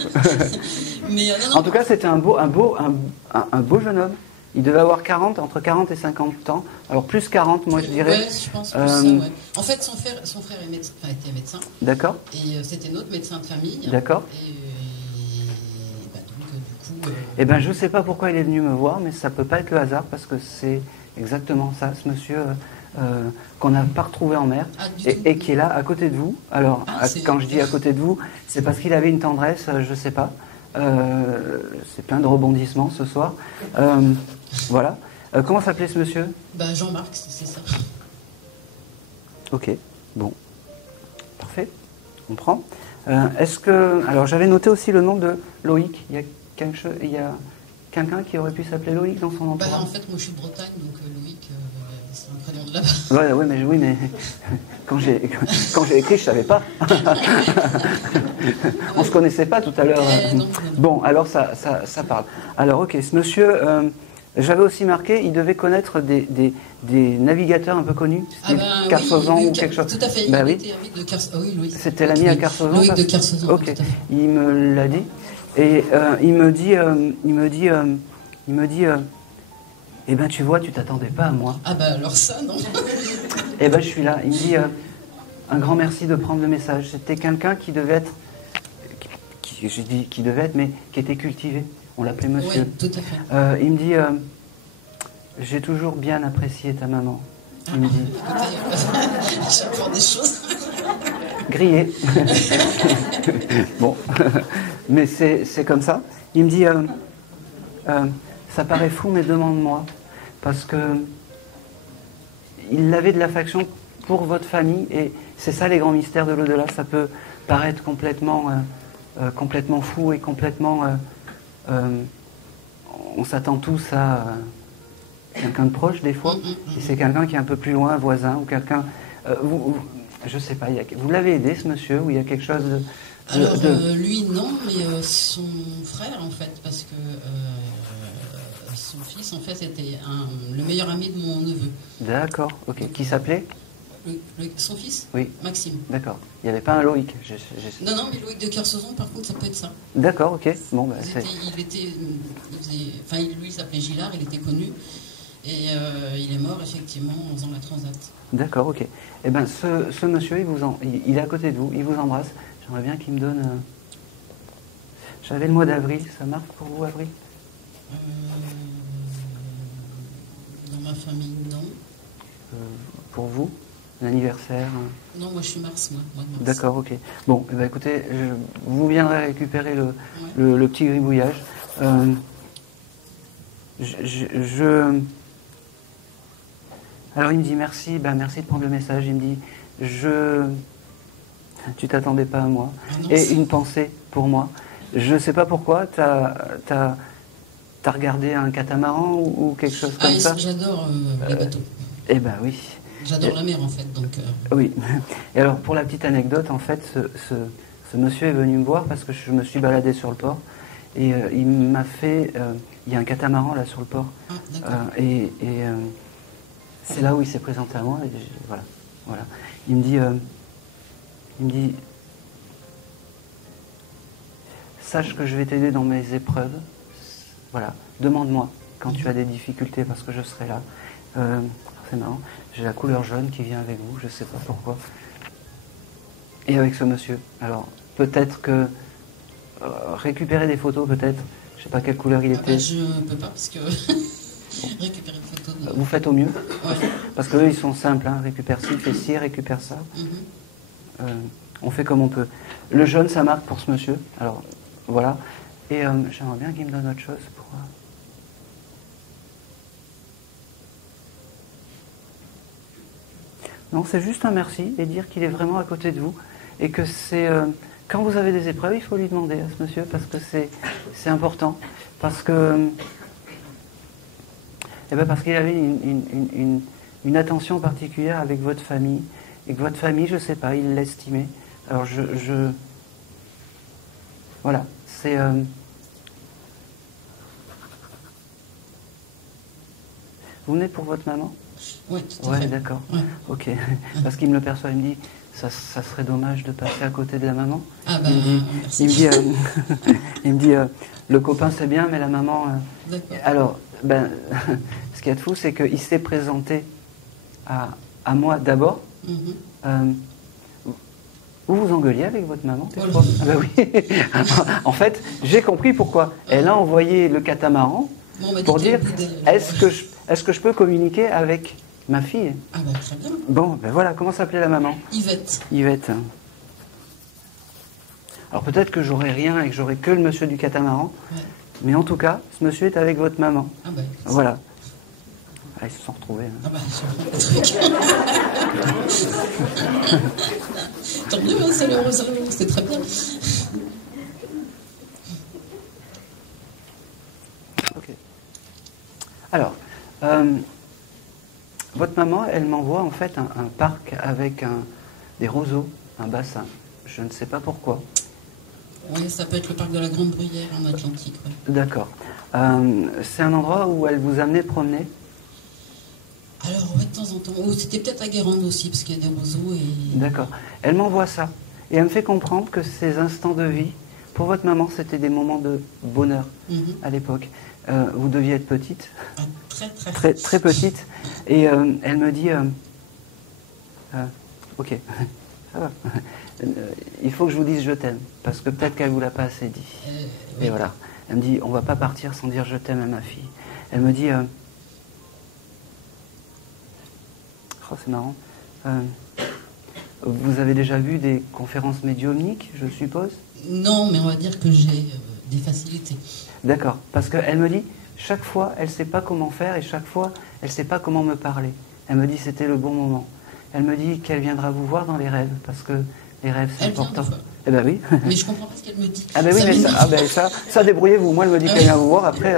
Mais, non, En tout cas, c'était un beau jeune homme. Il devait avoir entre 40 et 50 ans. Alors, plus 40, moi, je dirais. Ouais, je pense plus ça, ouais. En fait, son frère est médecin, était médecin. D'accord. Et c'était notre médecin de famille. D'accord. Et bah, donc, du coup... Eh bien, je ne sais pas pourquoi il est venu me voir, mais ça ne peut pas être le hasard, parce que c'est exactement ça, ce monsieur qu'on n'a pas retrouvé en mer, et qui est là, à côté de vous. Alors, quand je dis à côté de vous, c'est parce qu'il avait une tendresse, je ne sais pas. C'est plein de rebondissements ce soir. Voilà. Comment s'appelait ce monsieur? Bah, Jean-Marc, c'est ça. Ok, bon. Parfait, on prend. Est-ce que... Alors, j'avais noté aussi le nom de Loïc. Il y a quelqu'un qui aurait pu s'appeler Loïc dans son entourage? En fait, moi, je suis de Bretagne, donc Loïc, c'est un prénom de là-bas. Oui, mais quand j'ai écrit, je ne savais pas. On ne se connaissait pas tout à l'heure. Non. Bon, alors ça parle. Alors, ok, ce monsieur, j'avais aussi marqué, il devait connaître des navigateurs un peu connus, Carsozon ou quelque chose. Tout à fait, Ben, il oui. était avec de Carsozon. Oui, Loïc. C'était l'ami à Carsozon? Loïc de Carsozon. Ok, tout à fait. il me l'a dit. Et il me dit, eh ben tu vois, tu t'attendais pas à moi. Ah bah alors ça, non. Eh ben je suis là. Il me dit, un grand merci de prendre le message. C'était quelqu'un qui devait être, j'ai dit qui devait être, mais qui était cultivé. On l'appelait monsieur. Oui, tout à fait. Il me dit, j'ai toujours bien apprécié ta maman. Il me dit, J'apprends des choses. grillé. Bon, mais c'est comme ça. Il me dit, ça paraît fou, mais demande-moi. Parce que il avait de l'affection pour votre famille, et c'est ça les grands mystères de l'au-delà. Ça peut paraître complètement fou et complètement... on s'attend tous à quelqu'un de proche des fois, et c'est quelqu'un qui est un peu plus loin, voisin, ou quelqu'un... je sais pas, vous l'avez aidé ce monsieur, ou il y a quelque chose de... Alors, lui, non, mais son frère, en fait, parce que son fils, en fait, était le meilleur ami de mon neveu. D'accord, ok. Qui s'appelait? Son fils? Oui. Maxime. D'accord. Il n'y avait pas un Loïc? Non, mais Loïc de Carsozon, par contre, ça peut être ça. D'accord, ok. Bon, bah, Lui, il s'appelait Gillard, il était connu. Et il est mort effectivement en faisant la transat. D'accord, ok. Eh bien, ce monsieur, il est à côté de vous, il vous embrasse. J'aimerais bien qu'il me donne... J'avais le mois d'avril, ça marque pour vous, avril? Dans ma famille, non. Pour vous? L'anniversaire? Non, moi je suis mars, mois de mars. D'accord, ok. Bon, eh ben, écoutez, vous viendrez récupérer le petit gribouillage. Alors il me dit merci, merci de prendre le message. Il me dit, tu t'attendais pas à moi. Ah non, Et une pensée pour moi. Je ne sais pas pourquoi, t'as regardé un catamaran ou quelque chose comme ça? J'adore les bateaux. Eh ben oui. J'adore la mer en fait, donc... Oui. Et alors pour la petite anecdote, en fait, ce monsieur est venu me voir parce que je me suis baladé sur le port et il m'a fait... il y a un catamaran là sur le port. Ah, d'accord. Et c'est là où il s'est présenté à moi. Et voilà. Il me dit, sache que je vais t'aider dans mes épreuves. Voilà. Demande-moi quand tu as des difficultés parce que je serai là. C'est marrant. J'ai la couleur jaune qui vient avec vous. Je ne sais pas pourquoi. Et avec ce monsieur. Alors peut-être que récupérer des photos, peut-être. Je ne sais pas quelle couleur il était. Je ne peux pas parce que récupérer une photo. Vous faites au mieux. Ouais. Parce qu'eux, ils sont simples. Récupère ci, fais ci, récupère ça. On fait comme on peut. Le jaune, ça marque pour ce monsieur. Alors, voilà. Et j'aimerais bien qu'il me donne autre chose pour... Non, c'est juste un merci et dire qu'il est vraiment à côté de vous. Et que c'est... quand vous avez des épreuves, il faut lui demander à ce monsieur parce que c'est important. Parce que... parce qu'il avait une attention particulière avec votre famille. Et que votre famille, je ne sais pas, il l'estimait. Alors voilà, c'est... Vous venez pour votre maman? Oui, tout à fait. Ouais, d'accord. Ouais. Ok. Parce qu'il me le perçoit, il me dit, ça serait dommage de passer à côté de la maman. Ah ben, merci. Il me dit, le copain c'est bien, mais la maman... D'accord. Alors, ce qu'il y a de fou, c'est qu'il s'est présenté à moi d'abord. Vous vous engueuliez avec votre maman? Oui. En fait, j'ai compris pourquoi. Elle a envoyé le catamaran pour dire, est-ce que je peux communiquer avec ma fille? Ah très bien. Bon, voilà, comment s'appelait la maman? Yvette. Yvette. Alors peut-être que j'aurai rien et que j'aurai que le monsieur du catamaran, mais en tout cas, ce monsieur est avec votre maman. Voilà. Ah, ils se sont retrouvés. Tant mieux, c'est l'heureux, c'était très bien. Ok. Alors, votre maman, elle m'envoie en fait un parc avec des roseaux, un bassin. Je ne sais pas pourquoi. Oui, ça peut être le parc de la Grande Bruyère en Atlantique. Ouais. D'accord. C'est un endroit où elle vous amenait promener? Alors, de temps en temps. Oh, c'était peut-être à Guérande aussi, parce qu'il y a des roseaux. D'accord. Elle m'envoie ça. Et elle me fait comprendre que ces instants de vie, pour votre maman, c'était des moments de bonheur à l'époque. Vous deviez être petite. Ah, très très petite. Et elle me dit... ok, ça va. Il faut que je vous dise je t'aime. Parce que peut-être qu'elle ne vous l'a pas assez dit. Et voilà. Elle me dit, on ne va pas partir sans dire je t'aime à ma fille. Elle me dit... Oh, c'est marrant. Vous avez déjà vu des conférences médiumniques, je suppose? Non, mais on va dire que j'ai des facilités. D'accord, parce qu'elle me dit, chaque fois, elle ne sait pas comment faire et chaque fois, elle ne sait pas comment me parler. Elle me dit, c'était le bon moment. Elle me dit qu'elle viendra vous voir dans les rêves, parce que les rêves, c'est important. Eh ben oui. Mais je comprends pas ce qu'elle me dit. Ah ben oui, mais ça débrouillez-vous. Moi, elle me dit qu'elle vient vous voir, après...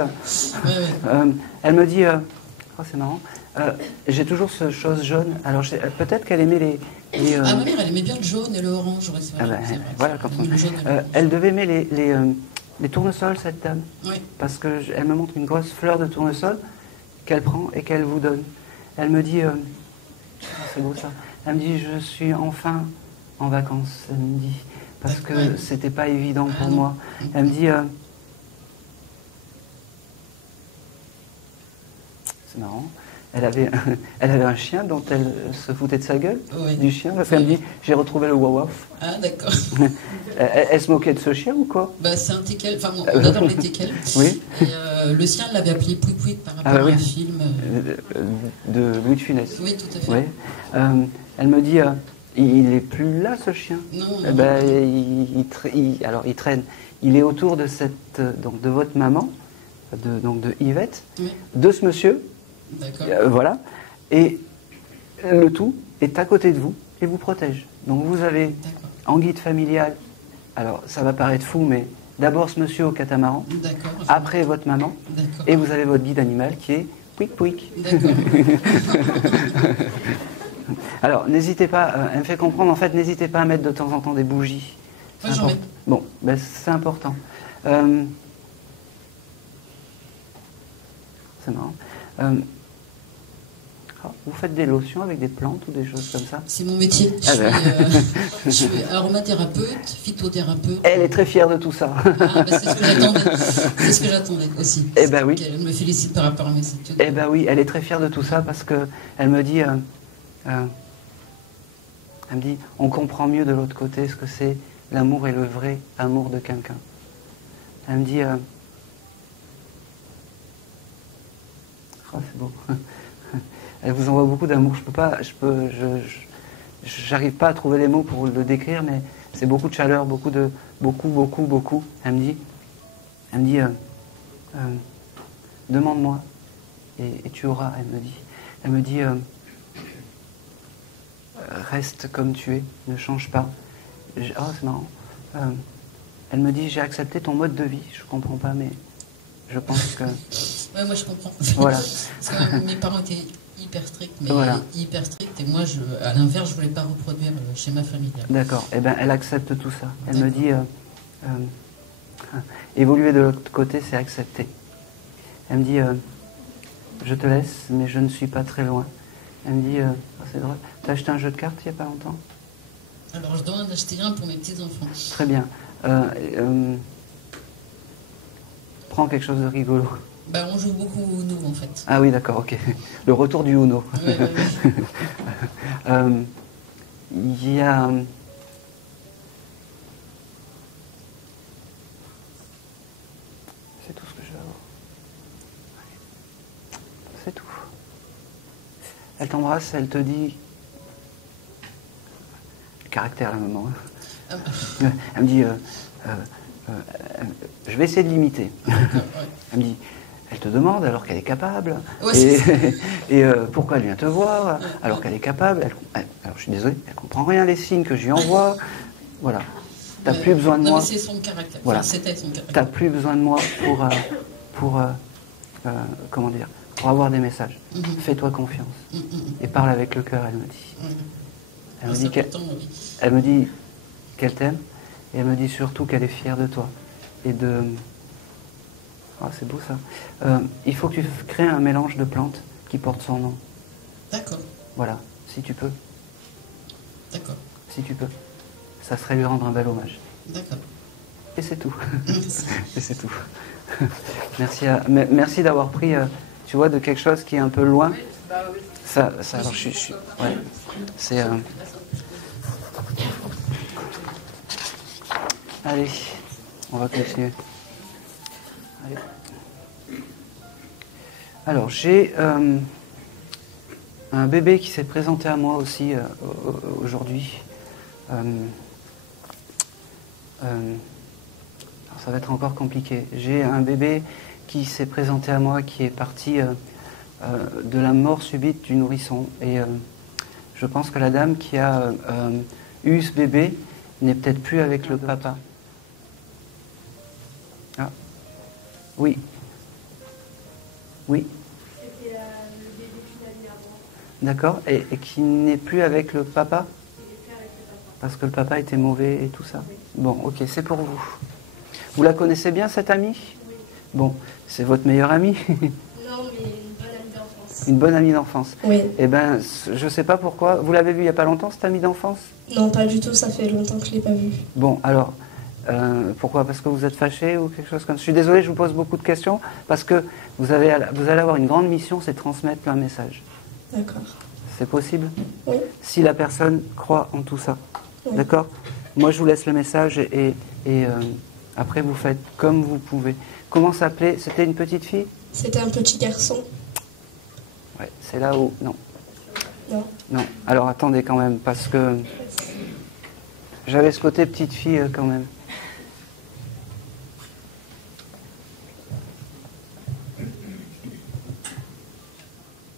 elle me dit... oh, c'est marrant. J'ai toujours ce chose jaune. Alors peut-être qu'elle aimait les ma mère, elle aimait bien le jaune et le orange. Ouais, c'est vrai, voilà, quand elle devait aimer les tournesols, cette dame. Oui. Parce qu'elle me montre une grosse fleur de tournesol qu'elle prend et qu'elle vous donne. Elle me dit, c'est beau ça. Elle me dit, je suis enfin en vacances. Elle me dit, parce que c'était pas évident pour moi. Elle me dit. c'est marrant. Elle avait un chien dont elle se foutait de sa gueule, Oui. du chien, parce qu'elle me dit, j'ai retrouvé le wawaf. Ah, d'accord. Elle se moquait de ce chien ou quoi? Bah, c'est un teckel. Enfin, on adore les teckels. Oui. Et, le sien l'avait appelé Pouic Pouic par rapport Ah, bah oui. à un film. De Louis de Funès. Oui, tout à fait. Oui. Elle me dit, il n'est plus là ce chien. Non, Eh non. ben, alors il traîne. Il est autour de donc de votre maman, donc de Yvette, Oui. de ce monsieur. D'accord. Voilà. Et le tout est à côté de vous et vous protège. Donc vous avez D'accord. en guide familial, alors ça va paraître fou, mais d'abord ce monsieur au catamaran, D'accord. après votre maman, D'accord. et vous avez votre guide animal qui est Pouic Pouic. D'accord. Alors n'hésitez pas, elle me fait comprendre, en fait, n'hésitez pas à mettre de temps en temps des bougies. Moi, C'est j'en mets. important. Bon, ben, c'est important. C'est marrant. Vous faites des lotions avec des plantes ou des choses comme ça? C'est mon métier. Ah ben. Je suis aromathérapeute, phytothérapeute. Elle est très fière de tout ça. Ah, bah, c'est ce que j'attendais. C'est ce que j'attendais aussi. Eh ben oui. Elle me félicite par rapport à mes études. Eh ben oui, elle est très fière de tout ça parce que elle me dit, on comprend mieux de l'autre côté ce que c'est l'amour et le vrai amour de quelqu'un. Elle me dit, oh, c'est beau. Elle vous envoie beaucoup d'amour. J'arrive pas à trouver les mots pour le décrire, mais c'est beaucoup de chaleur, beaucoup. Elle me dit, demande-moi et tu auras. Elle me dit, reste comme tu es, ne change pas. Oh, c'est marrant. Elle me dit, j'ai accepté ton mode de vie. Je comprends pas, mais je pense que. Ouais, moi je comprends. Voilà. Parce que mes parents étaient hyper stricts, mais Voilà. hyper stricts, et moi, à l'inverse, je voulais pas reproduire le schéma familial. D'accord. Eh ben, elle accepte tout ça. Elle me dit, évoluer de l'autre côté, c'est accepter. Elle me dit, je te laisse, mais je ne suis pas très loin. Elle me dit, c'est drôle. T'as acheté un jeu de cartes il n'y a pas longtemps? Alors, je dois en acheter un pour mes petits-enfants. Très bien. Prends quelque chose de rigolo. Bah, on joue beaucoup au Uno, en fait. Ah oui, d'accord, ok. Le retour du Uno. Ouais. Il y a... C'est tout ce que je vais avoir. C'est tout. Elle t'embrasse, elle te dit... Le caractère, la maman. Ah, Elle me dit... je vais essayer de l'imiter. ouais. Elle me dit... Elle te demande alors qu'elle est capable. Ouais, et pourquoi elle vient te voir alors qu'elle est capable. Alors je suis désolé, elle comprend rien les signes que je lui envoie. Voilà. T'as plus besoin de non, moi. mais c'est son caractère. Voilà. Enfin, c'était son caractère. T'as plus besoin de moi pour comment dire, pour avoir des messages. Fais-toi confiance et parle avec le cœur. Elle me dit. Elle me dit qu'elle, Oui. elle me dit qu'elle t'aime et elle me dit surtout qu'elle est fière de toi et de. Ah, c'est beau ça. Il faut que tu crées un mélange de plantes qui porte son nom. D'accord. Voilà, si tu peux. D'accord. Si tu peux. Ça serait lui rendre un bel hommage. D'accord. Et c'est tout. Et c'est tout. Merci d'avoir pris, tu vois, de quelque chose qui est un peu loin. Ça alors, ouais. C'est... Allez, on va continuer. Allez. Alors, j'ai un bébé qui s'est présenté à moi aussi aujourd'hui. Alors, ça va être encore compliqué. J'ai un bébé qui s'est présenté à moi, qui est parti de la mort subite du nourrisson. Et je pense que la dame qui a eu ce bébé n'est peut-être plus avec le papa. Ah. Oui. Oui. C'était le bébé d'une année avant. D'accord. Et qui n'est plus avec le papa? Il est plus avec le papa. Parce que le papa était mauvais et tout ça. Oui. Bon, ok, c'est pour vous. Vous la connaissez bien, cette amie? Oui. Bon, c'est votre meilleure amie? Non, mais une bonne amie d'enfance. Une bonne amie d'enfance. Oui. Eh bien, je ne sais pas pourquoi. Vous l'avez vue il n'y a pas longtemps, cette amie d'enfance? Non, pas du tout, ça fait longtemps que je ne l'ai pas vue. Bon, alors, Pourquoi? Parce que vous êtes fâché ou quelque chose comme ça? Je suis désolé, je vous pose beaucoup de questions, parce que vous allez avoir une grande mission, c'est de transmettre un message. D'accord. C'est possible? Oui. Si la personne croit en tout ça. Oui. D'accord? Moi, je vous laisse le message et après, vous faites comme vous pouvez. Comment s'appelait? C'était une petite fille? C'était un petit garçon. Ouais, c'est là où... Non. Non. Non. Alors, attendez quand même, parce que j'avais ce côté petite fille quand même.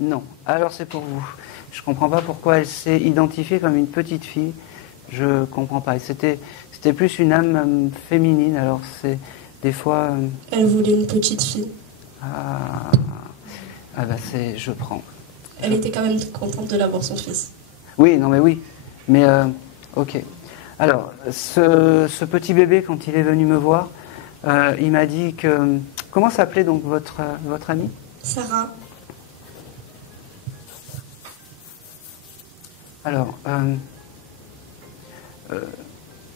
Non. Alors, c'est pour vous. Je comprends pas pourquoi elle s'est identifiée comme une petite fille. Je comprends pas. C'était plus une âme féminine. Alors, c'est des fois... Elle voulait une petite fille. Ah bah je prends. Elle était quand même contente de l'avoir, son fils. Oui, non mais oui. Mais, ok. Alors, ce petit bébé, quand il est venu me voir, il m'a dit que... Comment s'appelait donc votre amie? Sarah. Alors,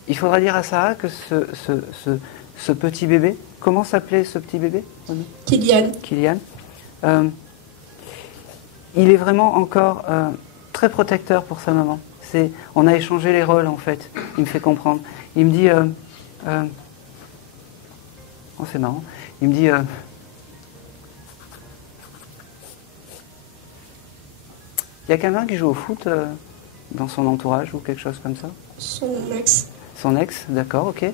il faudra dire à Sarah que ce petit bébé, comment s'appelait ce petit bébé? Kylian. Kylian. Il est vraiment encore très protecteur pour sa maman. On a échangé les rôles en fait. Il me fait comprendre. Il me dit... oh, c'est marrant. Il me dit... il y a quelqu'un qui joue au foot dans son entourage ou quelque chose comme ça? Son ex. Son ex, d'accord, ok.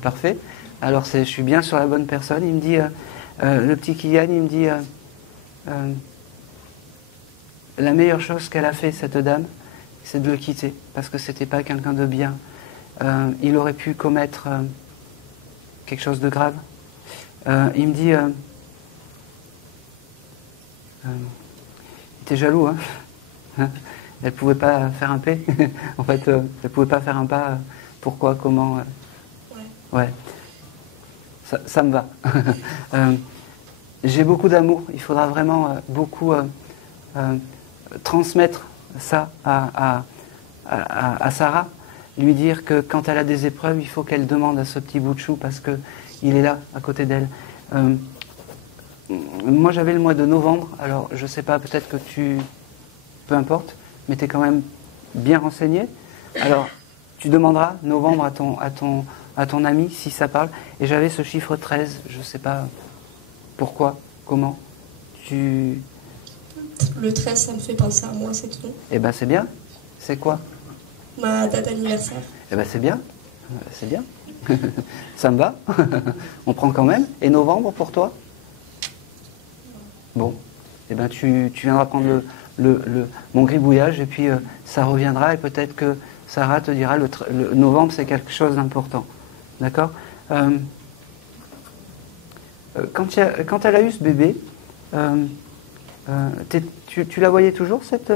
Parfait. Alors je suis bien sur la bonne personne. Il me dit... le petit Kylian, il me dit... la meilleure chose qu'elle a fait, cette dame, c'est de le quitter, parce que c'était pas quelqu'un de bien. Il aurait pu commettre quelque chose de grave. Il me dit... il était jaloux, hein. Elle pouvait pas faire un P. En fait, elle pouvait pas faire un pas. Pourquoi? Comment? Ouais. Ça me va. J'ai beaucoup d'amour. Il faudra vraiment beaucoup transmettre ça à Sarah. Lui dire que quand elle a des épreuves, il faut qu'elle demande à ce petit bout de chou parce qu'il est là, à côté d'elle. Moi, j'avais le mois de novembre. Alors, je sais pas, peut-être que peu importe, mais tu es quand même bien renseigné. Alors, tu demanderas novembre à ton ami si ça parle. Et j'avais ce chiffre 13, je sais pas pourquoi, comment. Le 13, ça me fait penser à moi, c'est tout. Eh ben, c'est bien. C'est quoi? Ma date d'anniversaire. Eh ben, c'est bien. C'est bien. Ça me va. On prend quand même. Et novembre pour toi? Bon. Eh ben, tu viendras prendre mon gribouillage et puis ça reviendra et peut-être que Sarah te dira le novembre c'est quelque chose d'important. D'accord? Quand elle a eu ce bébé, tu la voyais toujours cette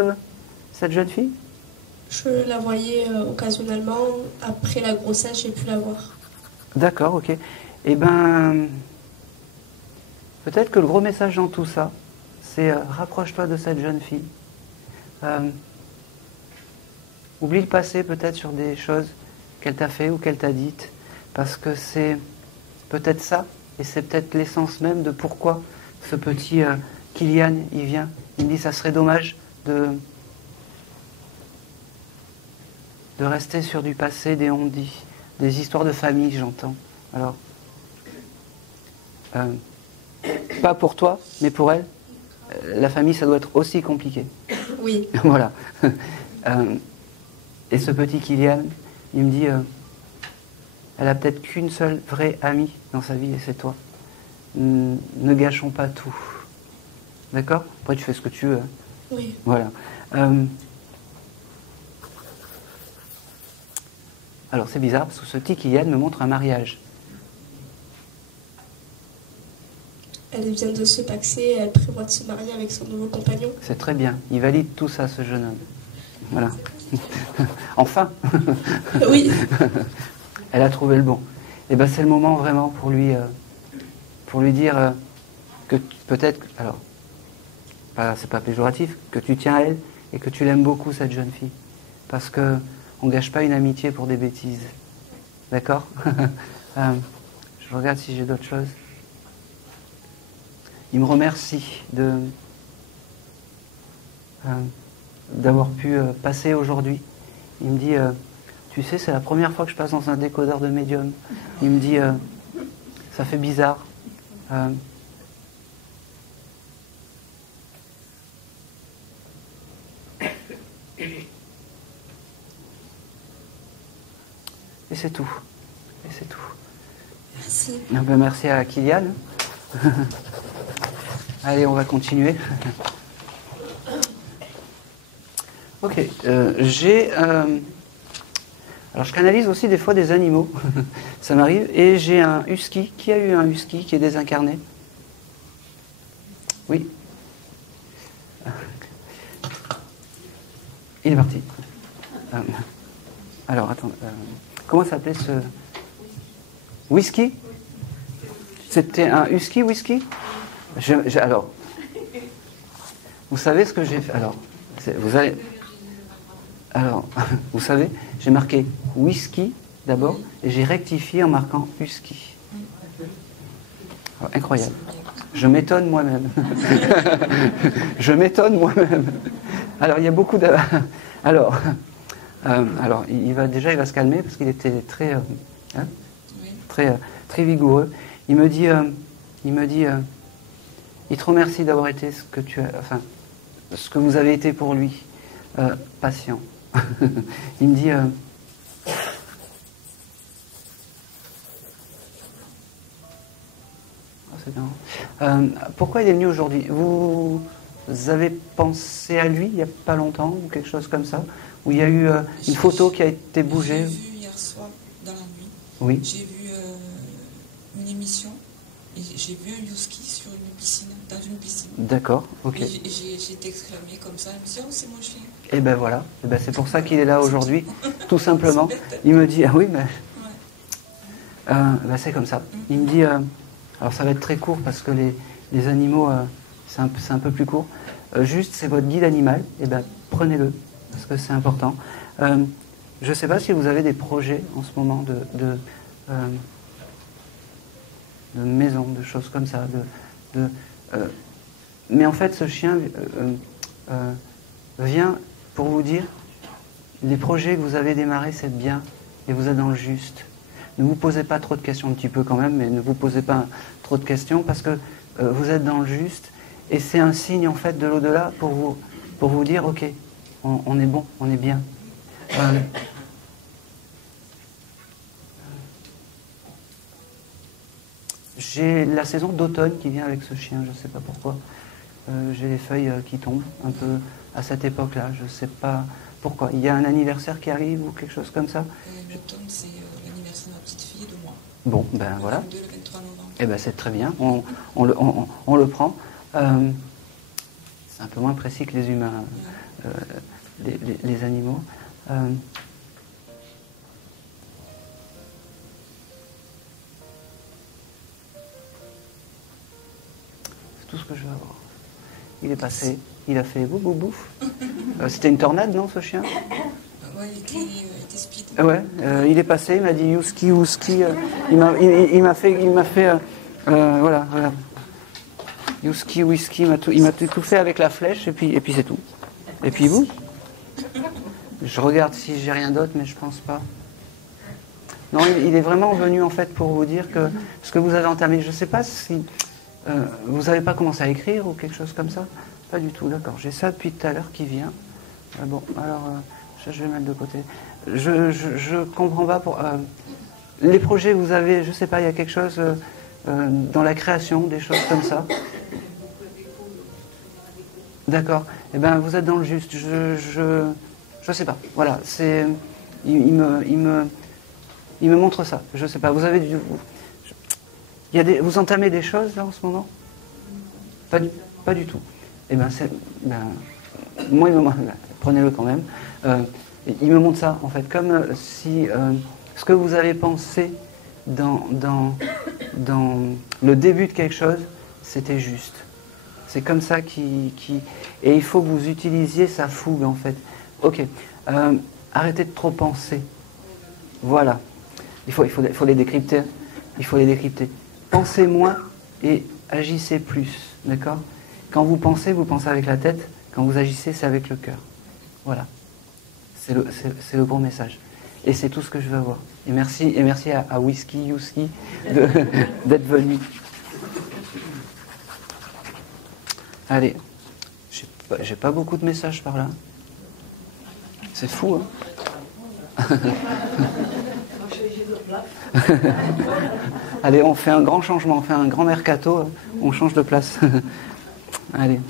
jeune fille? Je la voyais occasionnellement. Après la grossesse, j'ai pu la voir. D'accord, ok. Eh ben, peut-être que le gros message dans tout ça, c'est rapproche-toi de cette jeune fille. Oublie le passé peut-être sur des choses qu'elle t'a fait ou qu'elle t'a dites, parce que c'est peut-être ça, et c'est peut-être l'essence même de pourquoi ce petit Kylian, il vient. Il me dit ça serait dommage de rester sur du passé, des on-dit, des histoires de famille, j'entends. Alors, pas pour toi, mais pour elle. La famille, ça doit être aussi compliqué. Oui. Voilà. Et ce petit Kylian, il me dit, elle a peut-être qu'une seule vraie amie dans sa vie, et c'est toi. Ne gâchons pas tout. D'accord? Après, tu fais ce que tu veux. Hein. Oui. Voilà. Alors, c'est bizarre, parce que ce petit Kylian me montre un mariage. Elle vient de se paxer, elle prévoit de se marier avec son nouveau compagnon. C'est très bien. Il valide tout ça, ce jeune homme. Voilà. Enfin. Oui. Elle a trouvé le bon. Et ben c'est le moment vraiment pour lui dire que peut-être, alors, c'est pas péjoratif, que tu tiens à elle et que tu l'aimes beaucoup cette jeune fille, parce que on gâche pas une amitié pour des bêtises. D'accord. Je regarde si j'ai d'autres choses. Il me remercie d'avoir pu passer aujourd'hui. Il me dit, tu sais, c'est la première fois que je passe dans un décodeur de médium. Il me dit, ça fait bizarre. Et c'est tout. Et c'est tout. Merci. Merci à Kylian. Allez, on va continuer. Ok. Alors, je canalise aussi des fois des animaux. Ça m'arrive. Et j'ai un husky. Qui a eu un husky qui est désincarné? Oui. Il est parti. Alors, attends. Comment s'appelait ce... Whisky? C'était un husky whisky? Alors, vous savez ce que j'ai fait? Alors, vous savez, j'ai marqué whisky d'abord et j'ai rectifié en marquant husky. Alors, incroyable. Je m'étonne moi-même. Je m'étonne moi-même. Alors, il y a beaucoup de... Alors, il va se calmer parce qu'il était très vigoureux. Il me dit, il te remercie d'avoir été ce que vous avez été pour lui, patient. Il me dit, c'est bien. Pourquoi il est venu aujourd'hui? Vous avez pensé à lui il n'y a pas longtemps ou quelque chose comme ça? Où il y a eu une photo qui a été bougée? J'ai vu hier soir dans la nuit. Oui. J'ai vu une émission et j'ai vu un husky sur une piscine, dans une piscine. D'accord, ok. Et j'ai été exclamé comme ça. Je me suis dit, oh, c'est mon chien. Et ben voilà, c'est pour ça qu'il est là aujourd'hui, tout simplement. Il me dit, ah oui, mais c'est comme ça. Il me dit, alors ça va être très court parce que les animaux, c'est un peu plus court. Juste, c'est votre guide animal, et ben prenez-le, parce que c'est important. Je ne sais pas si vous avez des projets en ce moment de maison, de choses comme ça. Mais en fait, ce chien vient pour vous dire, les projets que vous avez démarrés, c'est bien, et vous êtes dans le juste. Ne vous posez pas trop de questions, un petit peu quand même, mais ne vous posez pas trop de questions, parce que vous êtes dans le juste, et c'est un signe en fait de l'au-delà pour vous dire, ok, on est bon, on est bien. J'ai la saison d'automne qui vient avec ce chien, je ne sais pas pourquoi. J'ai les feuilles qui tombent un peu à cette époque-là, je ne sais pas pourquoi. Il y a un anniversaire qui arrive ou quelque chose comme ça? L'automne, c'est l'anniversaire de ma petite fille et de moi. Bon, ben voilà. Le 23 novembre. Eh ben c'est très bien, on le prend. C'est un peu moins précis que les humains, les animaux. C'est tout ce que je veux avoir. Il est passé, il a fait bouf bouf bouf. C'était une tornade, non, ce chien? Ouais, il était speed. Ouais, il est passé, il m'a dit Youski, Wooski. Il m'a fait, voilà. Youski, Whisky, il m'a tout fait avec la flèche et puis c'est tout. Et puis vous? Je regarde si j'ai rien d'autre, mais je pense pas. Non, il est vraiment venu en fait pour vous dire que ce que vous avez entamé, je ne sais pas si vous n'avez pas commencé à écrire ou quelque chose comme ça. Pas du tout, d'accord. J'ai ça depuis tout à l'heure qui vient. Bon, alors je vais mettre de côté. Je comprends pas pour les projets que vous avez. Je sais pas, il y a quelque chose dans la création, des choses comme ça. D'accord. Eh ben, vous êtes dans le juste. Je sais pas. Voilà, c'est. Il me montre ça. Je sais pas. Vous avez vous entamez des choses là en ce moment? Pas du tout. Eh ben, moi, prenez-le quand même. Il me montre ça en fait, comme si ce que vous avez pensé dans le début de quelque chose, c'était juste. C'est comme ça et il faut que vous utilisiez sa fougue en fait. Ok, arrêtez de trop penser. Voilà. Il faut les décrypter. Il faut les décrypter. Pensez moins et agissez plus. D'accord? Quand vous pensez avec la tête. Quand vous agissez, c'est avec le cœur. Voilà. C'est le bon message. Et c'est tout ce que je veux avoir. Et merci à Whisky Youski d'être venu. Allez. J'ai pas beaucoup de messages par là. C'est fou, hein? Allez, on fait un grand changement, on fait un grand mercato, on change de place. Allez.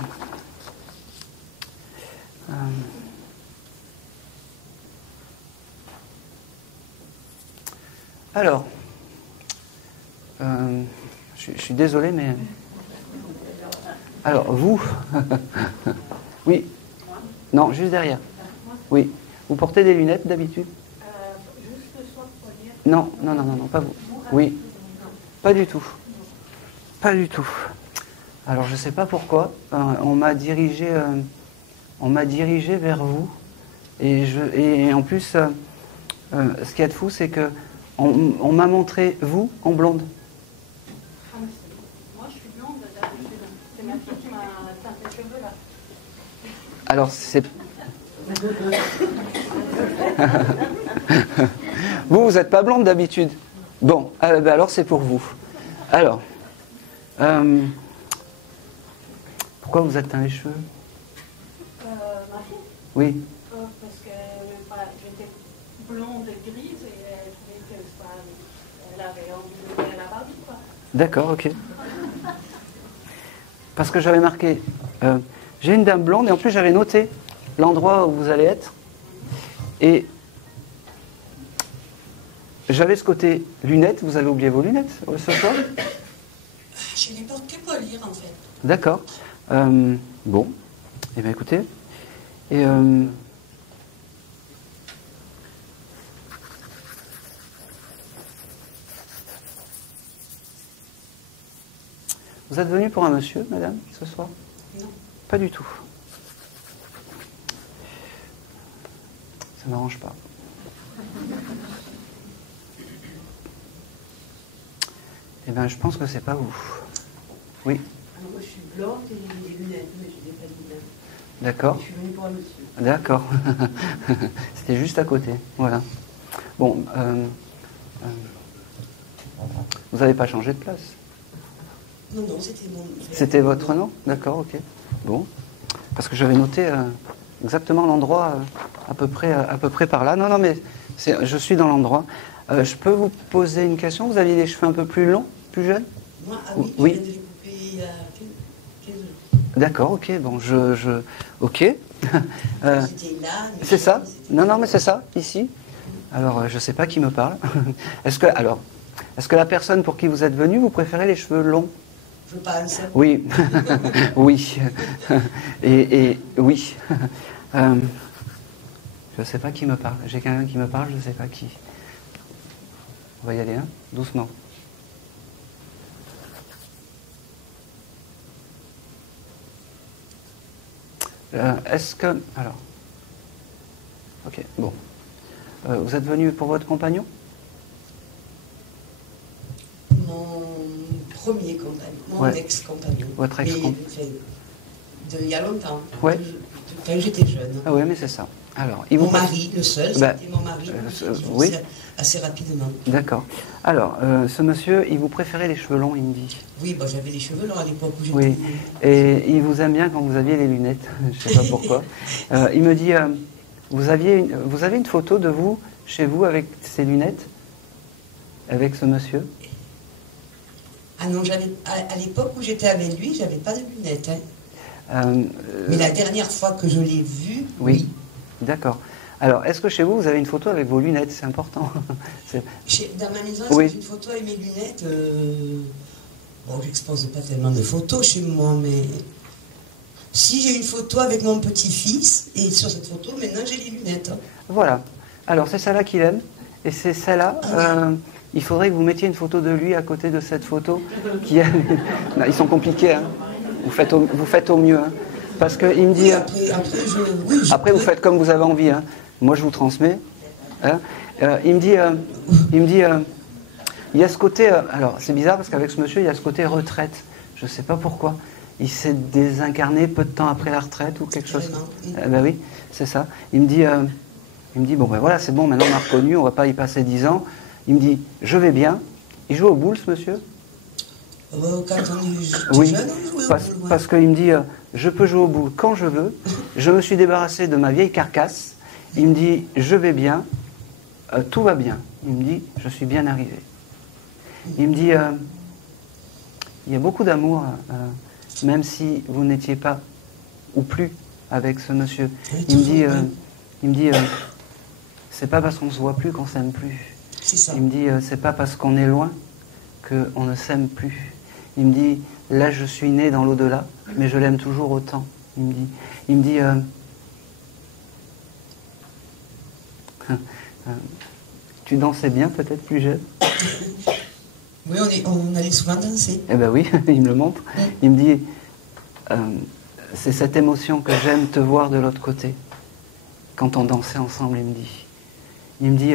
Alors, je suis désolé, mais... Alors, vous... Oui. Non, juste derrière. Oui. Vous portez des lunettes d'habitude? Juste le soir pour lire. Non, pas vous. Oui. Pas du tout. Pas du tout. Alors, je ne sais pas pourquoi. On m'a dirigé vers vous. Et en plus, ce qu'il y a de fou, c'est que on m'a montré vous en blonde. Moi, je suis blonde d'habitude. C'est ma fille qui m'a teinté les cheveux là. Alors, c'est... vous n'êtes pas blonde d'habitude. Bon, alors c'est pour vous. Alors, pourquoi vous êtes teint les cheveux? Ma fille? Oui. Parce que j'étais blonde et grise et elle trouvait que elle avait envie de faire la Barbie, quoi. D'accord, ok. Parce que j'avais marqué, j'ai une dame blonde et en plus j'avais noté l'endroit où vous allez être. Et j'avais ce côté lunettes, vous avez oublié vos lunettes ce soir? Je les porte que pour lire en fait. D'accord. Bon, eh bien écoutez, et vous êtes venu pour un monsieur, madame, ce soir? Non. Pas du tout. Ça m'arrange pas. Eh bien, je pense que c'est pas vous. Oui. Alors moi, je suis blonde et j'ai des lunettes, mais je n'ai pas de lunettes. D'accord. Je suis venue pour un monsieur. D'accord. C'était juste à côté. Voilà. Bon, vous n'avez pas changé de place? Non, c'était mon... C'était votre nom? D'accord, ok. Bon. Parce que j'avais noté exactement l'endroit à peu près par là. Non, mais je suis dans l'endroit. Je peux vous poser une question? Vous aviez les cheveux un peu plus longs, plus jeunes? Moi, Oui. oui, je viens de les couper il y a 15 jours. D'accord, ok. Bon, ok. C'était là. mais C'est ça? c'était- Non, mais c'est ça, ici. Alors, je ne sais pas qui me parle. Est-ce que la personne pour qui vous êtes venu, vous préférez les cheveux longs? Je pense. Oui. Oui. Et oui. Je ne sais pas qui me parle. J'ai quelqu'un qui me parle, je ne sais pas qui. On va y aller, hein, doucement. Est-ce que... Alors... Ok, bon. Vous êtes venu pour votre compagnon? Mon premier compagnon, mon Ouais. ex-compagnon. Votre ex-compagnon. Mais il y a longtemps. Ouais. Quand j'étais jeune. Ah oui, mais c'est ça. Alors, Mon mari, le seul, Bah, c'était mon mari. oui. Assez rapidement. D'accord. Alors, ce monsieur, il vous préférait les cheveux longs, il me dit. Oui, bah, j'avais les cheveux longs à l'époque où j'étais. Oui. Et il vous aime bien quand vous aviez les lunettes. Je ne sais pas pourquoi. Il me dit, vous avez une photo de vous, chez vous, avec ces lunettes? Avec ce monsieur? Ah non, à l'époque où j'étais avec lui, j'avais pas de lunettes. Hein. Mais la dernière fois que je l'ai vu, oui. D'accord. Alors, est-ce que chez vous, vous avez une photo avec vos lunettes? C'est important. Dans ma maison, Oui. c'est une photo avec mes lunettes. Bon, j'expose pas tellement de photos chez moi, mais si j'ai une photo avec mon petit-fils, et sur cette photo, maintenant j'ai les lunettes. Hein. Voilà. Alors, c'est celle-là qu'il aime. Et c'est celle-là. Il faudrait que vous mettiez une photo de lui à côté de cette photo. Non, ils sont compliqués. Hein. Vous faites au mieux. Hein. Parce qu'il me dit... Oui, après, Après, vous faites comme vous avez envie. Hein. Moi, je vous transmets. Hein. il me dit, il y a ce côté, alors c'est bizarre parce qu'avec ce monsieur, il y a ce côté retraite. Je ne sais pas pourquoi. Il s'est désincarné peu de temps après la retraite ou quelque chose. Ben oui, c'est ça. Il me dit, bon ben voilà, c'est bon, maintenant on m'a reconnu, on ne va pas y passer 10 ans. Il me dit, je vais bien. Il joue au boule, ce monsieur? Quand on est Oui, jeune, on joue au boule. parce qu'il me dit, je peux jouer au boule quand je veux. Je me suis débarrassé de ma vieille carcasse. Il me dit, je vais bien, tout va bien. Il me dit, je suis bien arrivé. Il me dit, il y a beaucoup d'amour, même si vous n'étiez pas ou plus avec ce monsieur. Il me dit, c'est pas parce qu'on ne se voit plus qu'on s'aime plus. C'est ça. Il me dit, c'est pas parce qu'on est loin qu'on ne s'aime plus. Il me dit, là je suis né dans l'au-delà, mais je l'aime toujours autant. Il me dit, tu dansais bien peut-être plus jeune? Oui, on allait souvent danser. Eh ben oui, il me le montre. Il me dit, c'est cette émotion que j'aime te voir de l'autre côté. Quand on dansait ensemble, il me dit,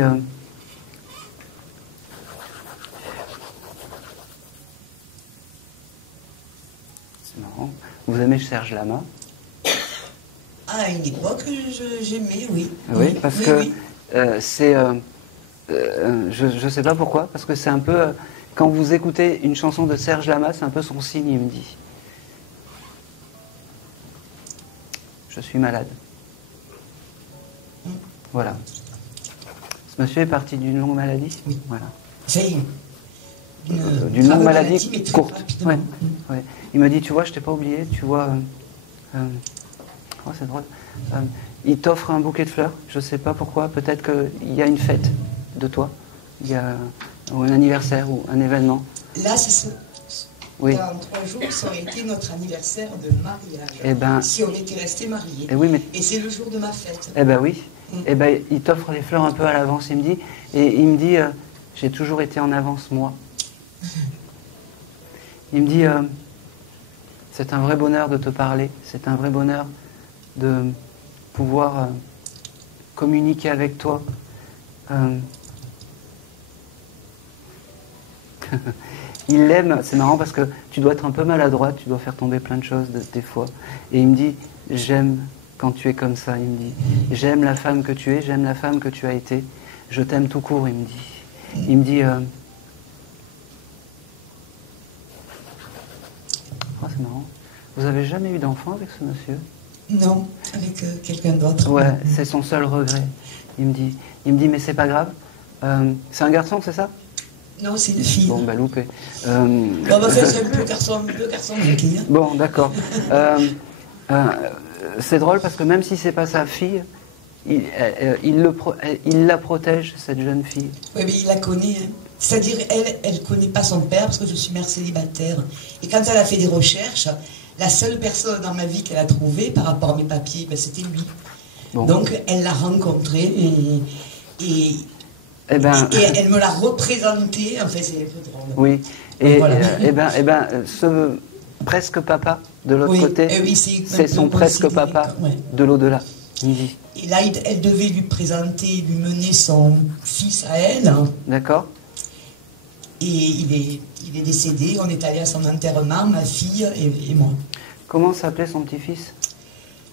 c'est marrant, vous aimez Serge Lama? À une époque, j'aimais, oui. Oui, parce que c'est... je ne sais pas pourquoi, parce que c'est un peu... quand vous écoutez une chanson de Serge Lama, c'est un peu son signe, il me dit. Je suis malade. Voilà. Ce monsieur est parti d'une longue maladie. Oui. Voilà. D'une longue maladie courte. Ouais. Ouais. Il me dit, tu vois, je t'ai pas oublié, tu vois... oh, c'est drôle. Il t'offre un bouquet de fleurs, je sais pas pourquoi, peut-être qu'il y a une fête de toi, il y a ou un anniversaire ou un événement. Là, c'est ça. Oui. Dans 3 jours, ça aurait été notre anniversaire de mariage. Eh ben, si on était restés mariés. Eh oui, mais... Et c'est le jour de ma fête. Eh ben oui. Eh ben, il t'offre les fleurs un peu à l'avance, il me dit, j'ai toujours été en avance, moi. Il me dit, c'est un vrai bonheur de te parler, c'est un vrai bonheur de pouvoir communiquer avec toi. Il l'aime, c'est marrant parce que tu dois être un peu maladroite, tu dois faire tomber plein de choses des fois. Et il me dit, j'aime quand tu es comme ça, il me dit, j'aime la femme que tu es, j'aime la femme que tu as été, je t'aime tout court, il me dit. Il me dit, oh, c'est marrant, vous avez jamais eu d'enfant avec ce monsieur? Non, avec quelqu'un d'autre. Ouais, c'est son seul regret. Il me dit, mais c'est pas grave. C'est un garçon, c'est ça? Non, c'est une fille. Bon, bah loupé. C'est un peu garçon manqué. Hein. Bon, d'accord. C'est drôle parce que même si c'est pas sa fille, il la protège, cette jeune fille. Oui, mais il la connaît. Hein. C'est-à-dire, elle connaît pas son père parce que je suis mère célibataire. Et quand elle a fait des recherches, la seule personne dans ma vie qu'elle a trouvée par rapport à mes papiers, ben, c'était lui. Bon. Donc, elle l'a rencontré et elle me l'a représenté. En fait, c'est un peu drôle. Oui. Et voilà. Ce presque papa de l'autre côté, c'est son presque papa de l'au-delà. Et là, elle devait lui mener son fils à elle. D'accord. Et il est décédé. On est allé à son enterrement, ma fille et moi. Comment s'appelait son petit-fils?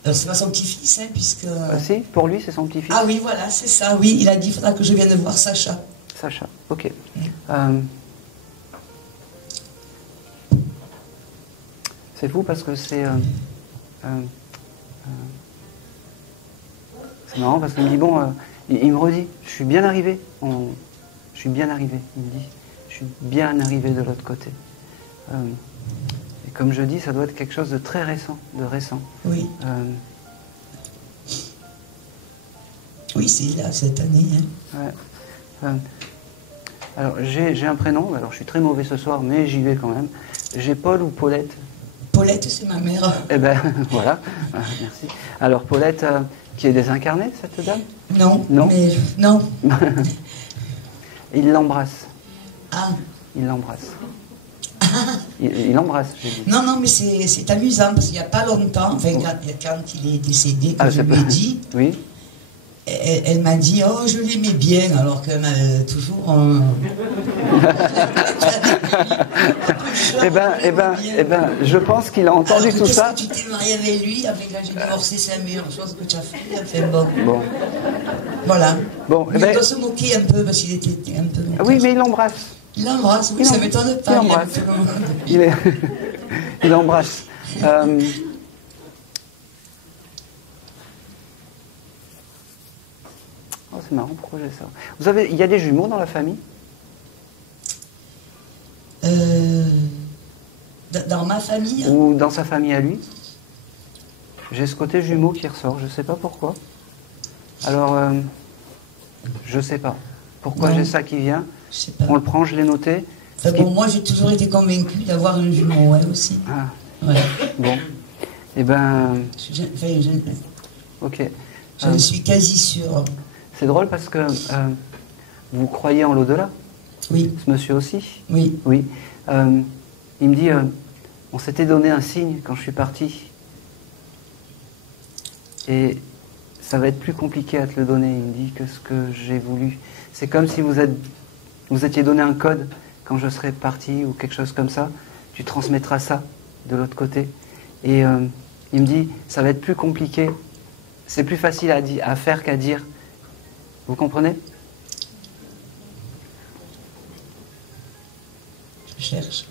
C'est pas son petit-fils, hein, puisque... si, pour lui, c'est son petit-fils. Ah oui, voilà, c'est ça. Oui, il a dit, il faudra que je vienne voir Sacha. Sacha, ok. C'est fou parce que c'est marrant parce qu'il me dit, bon, il me redit, je suis bien arrivé. Je suis bien arrivé, il me dit. Je suis bien arrivé de l'autre côté. Et comme je dis, ça doit être quelque chose de très récent, Oui. Oui, c'est là, cette année. Hein. Ouais. Alors, j'ai un prénom, alors je suis très mauvais ce soir, mais j'y vais quand même. J'ai Paul ou Paulette? Paulette, c'est ma mère. Eh ben, voilà, merci. Alors, Paulette, qui est désincarnée, cette dame? Non. Non. Mais, non. Il l'embrasse. Ah. Il l'embrasse. Il l'embrasse, j'ai dit. Non, mais c'est amusant, parce qu'il n'y a pas longtemps, enfin, quand il est décédé, comme je lui ai dit, oui. elle m'a dit, oh, je l'aimais bien, alors qu'elle m'a toujours... Eh ben, je pense qu'il a entendu alors, tout ça. Qu'est-ce que tu t'es marié avec lui? Avec là, j'ai divorcé, c'est la meilleure chose que tu as fait. Enfin, bon. Voilà. Bon, Mais il doit se moquer un peu, parce qu'il était un peu... Oui, mais il l'embrasse. Il l'embrasse, oui, ça m'étonne pas. Il l'embrasse. Il l'embrasse. Oh, c'est marrant, pourquoi j'ai ça? Il y a des jumeaux dans la famille? Dans ma famille? Ou dans sa famille à lui? J'ai ce côté jumeau qui ressort, je ne sais pas pourquoi. Alors, je ne sais pas. Pourquoi j'ai ça qui vient? Je sais pas. On le prend, je l'ai noté. Enfin, bon, moi, j'ai toujours été convaincue d'avoir un jumeau, ouais, aussi. Ah. Ouais. Bon. Eh ben... Ok. Je suis quasi sûre. C'est drôle parce que vous croyez en l'au-delà? Oui. Ce monsieur aussi? Oui. Oui. Il me dit, on s'était donné un signe quand je suis parti. Et ça va être plus compliqué à te le donner, il me dit, que ce que j'ai voulu. C'est comme si vous étiez donné un code quand je serai parti ou quelque chose comme ça. Tu transmettras ça de l'autre côté. Et il me dit, ça va être plus compliqué. C'est plus facile à faire qu'à dire. Vous comprenez? Je cherche.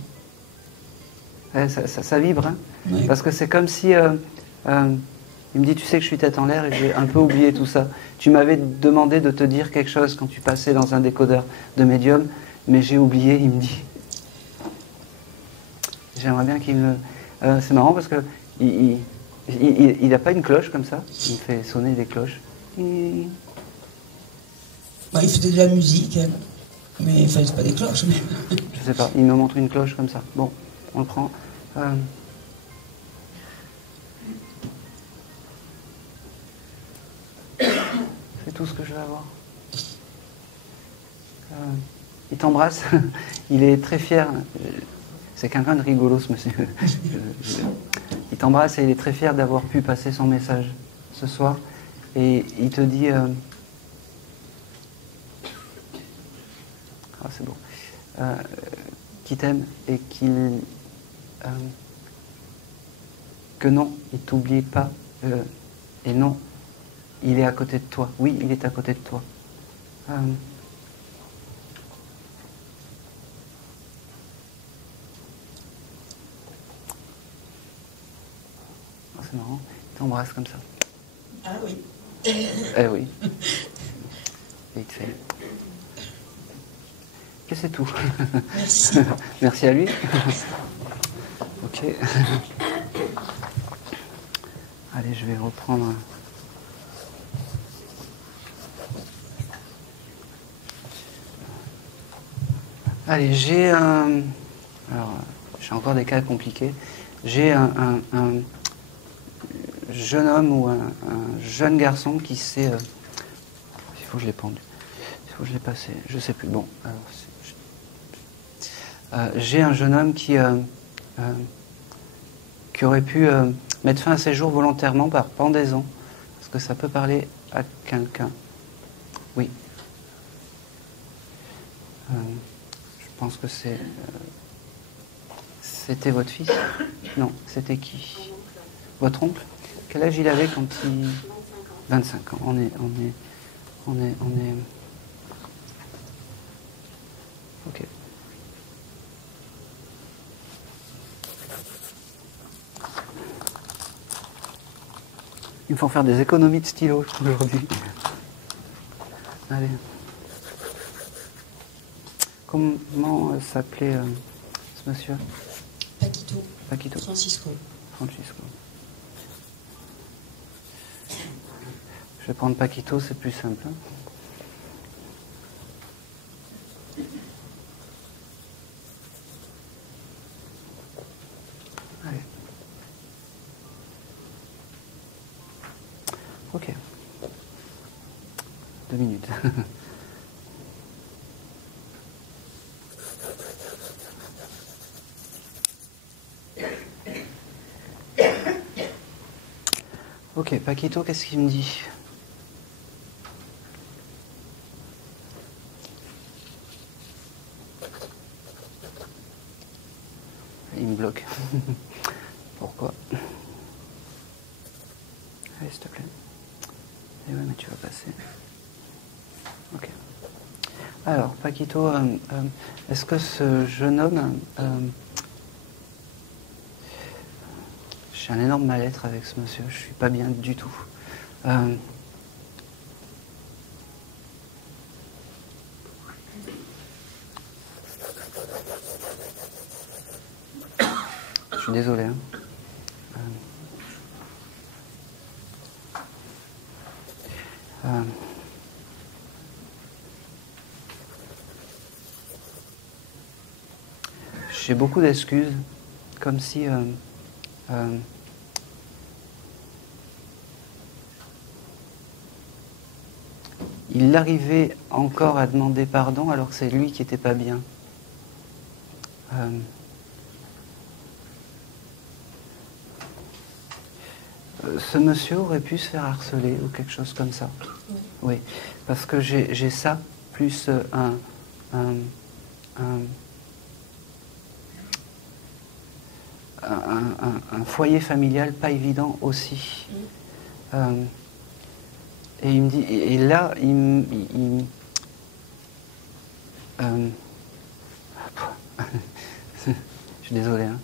Ouais, ça vibre, hein? Oui. Parce que c'est comme si... il me dit, tu sais que je suis tête en l'air et j'ai un peu oublié tout ça. Tu m'avais demandé de te dire quelque chose quand tu passais dans un décodeur de médium, mais j'ai oublié, il me dit. J'aimerais bien qu'il me... c'est marrant parce que il n'a pas une cloche comme ça. Il me fait sonner des cloches. Bah, il faisait de la musique, hein. Mais enfin, c'est pas des cloches. Mais... Je sais pas, il me montre une cloche comme ça. Bon, on le prend. C'est tout ce que je vais avoir. Il t'embrasse. Il est très fier. C'est quelqu'un de rigolo, ce monsieur. Il t'embrasse et il est très fier d'avoir pu passer son message ce soir. Et il te dit... Ah, c'est beau. Qu'il t'aime et qu'il... que non, il t'oublie pas. Et non, il est à côté de toi. Oui, il est à côté de toi. Oh, c'est marrant. Il t'embrasse comme ça. Ah oui. Eh oui. Et il te fait... Et c'est tout. Merci. Merci à lui. Ok. Allez, je vais reprendre. Allez, j'ai un... Alors, j'ai encore des cas compliqués. J'ai un jeune homme ou un jeune garçon qui s'est... il faut que je l'ai pendu. Il faut que je l'ai passé. Je sais plus. Bon, alors... j'ai un jeune homme qui aurait pu mettre fin à ses jours volontairement par pendaison. Parce que ça peut parler à quelqu'un. Oui. Je pense que c'était votre fils? Non, c'était qui? Votre oncle? Quel âge il avait quand il... 25 ans. On est... Ok. Il me faut faire des économies de stylo aujourd'hui. Allez. Comment s'appelait ce monsieur? Paquito. Paquito. Francisco. Francisco. Je vais prendre Paquito, c'est plus simple. Hein. Allez. Ok. 2 minutes. Ok, Paquito, qu'est-ce qu'il me dit? choque. Pourquoi? Allez, s'il te plaît. Eh oui, mais tu vas passer. Ok. Alors, Paquito, est-ce que ce jeune homme... j'ai un énorme mal-être avec ce monsieur, je suis pas bien du tout. Je suis désolé. Hein. J'ai beaucoup d'excuses, comme si il arrivait encore à demander pardon alors que c'est lui qui n'était pas bien. Ce monsieur aurait pu se faire harceler ou quelque chose comme ça. Oui, parce que j'ai ça, plus un foyer familial pas évident aussi. Et il me dit, et là, je suis désolé. Hein.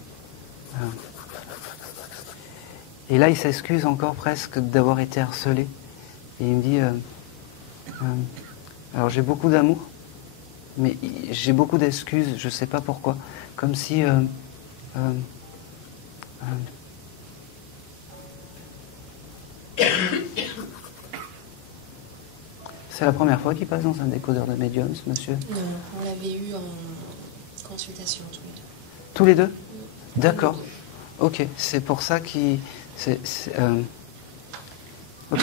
Et là, il s'excuse encore presque d'avoir été harcelé. Et il me dit, alors j'ai beaucoup d'amour, mais j'ai beaucoup d'excuses, je ne sais pas pourquoi. Comme si... c'est la première fois qu'il passe dans un décodeur de médium, ce monsieur? Non, on l'avait eu en consultation tous les deux. Tous les deux? D'accord. Ok, c'est pour ça qu'il... Ok.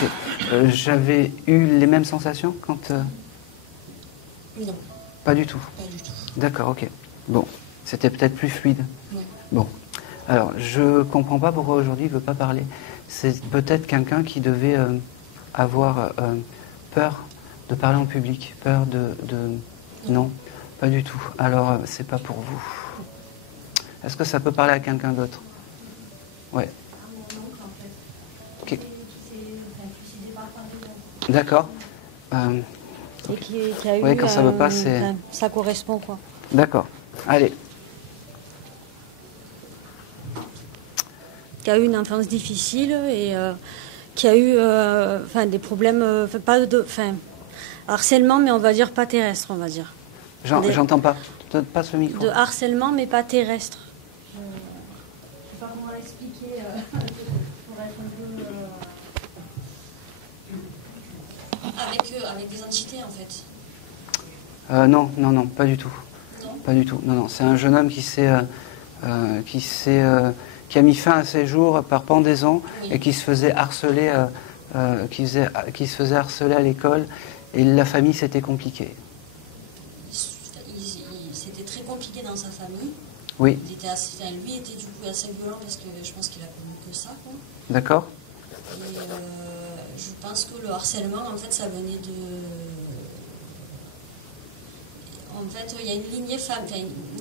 J'avais eu les mêmes sensations quand... Non. Pas du tout? Pas du tout. D'accord, ok. Bon, c'était peut-être plus fluide. Oui. Bon. Alors, je comprends pas pourquoi aujourd'hui il ne veut pas parler. C'est peut-être quelqu'un qui devait avoir peur de parler en public, peur de... Non, pas du tout. Alors, c'est pas pour vous. Est-ce que ça peut parler à quelqu'un d'autre? Ouais. Okay. D'accord. Et qui a eu, oui, quand ça veut pas, c'est... ça correspond, quoi. D'accord. Allez. Qui a eu une enfance difficile et qui a eu des problèmes, pas de... harcèlement, mais on va dire pas terrestre, on va dire. J'entends pas. Pas ce micro. De harcèlement, mais pas terrestre. Je ne sais pas comment l'expliquer pour être un peu... Avec des entités, en fait. Non, pas du tout. Non. Pas du tout. Non, c'est un jeune homme qui a mis fin à ses jours par pendaison, oui. Et qui se faisait harceler, qui se faisait harceler à l'école, et la famille c'était compliqué. C'était très compliqué dans sa famille. Oui. Lui était du coup assez violent parce que je pense qu'il a connu que ça, quoi. D'accord. Et je pense que le harcèlement, en fait, ça venait de... En fait, il y a une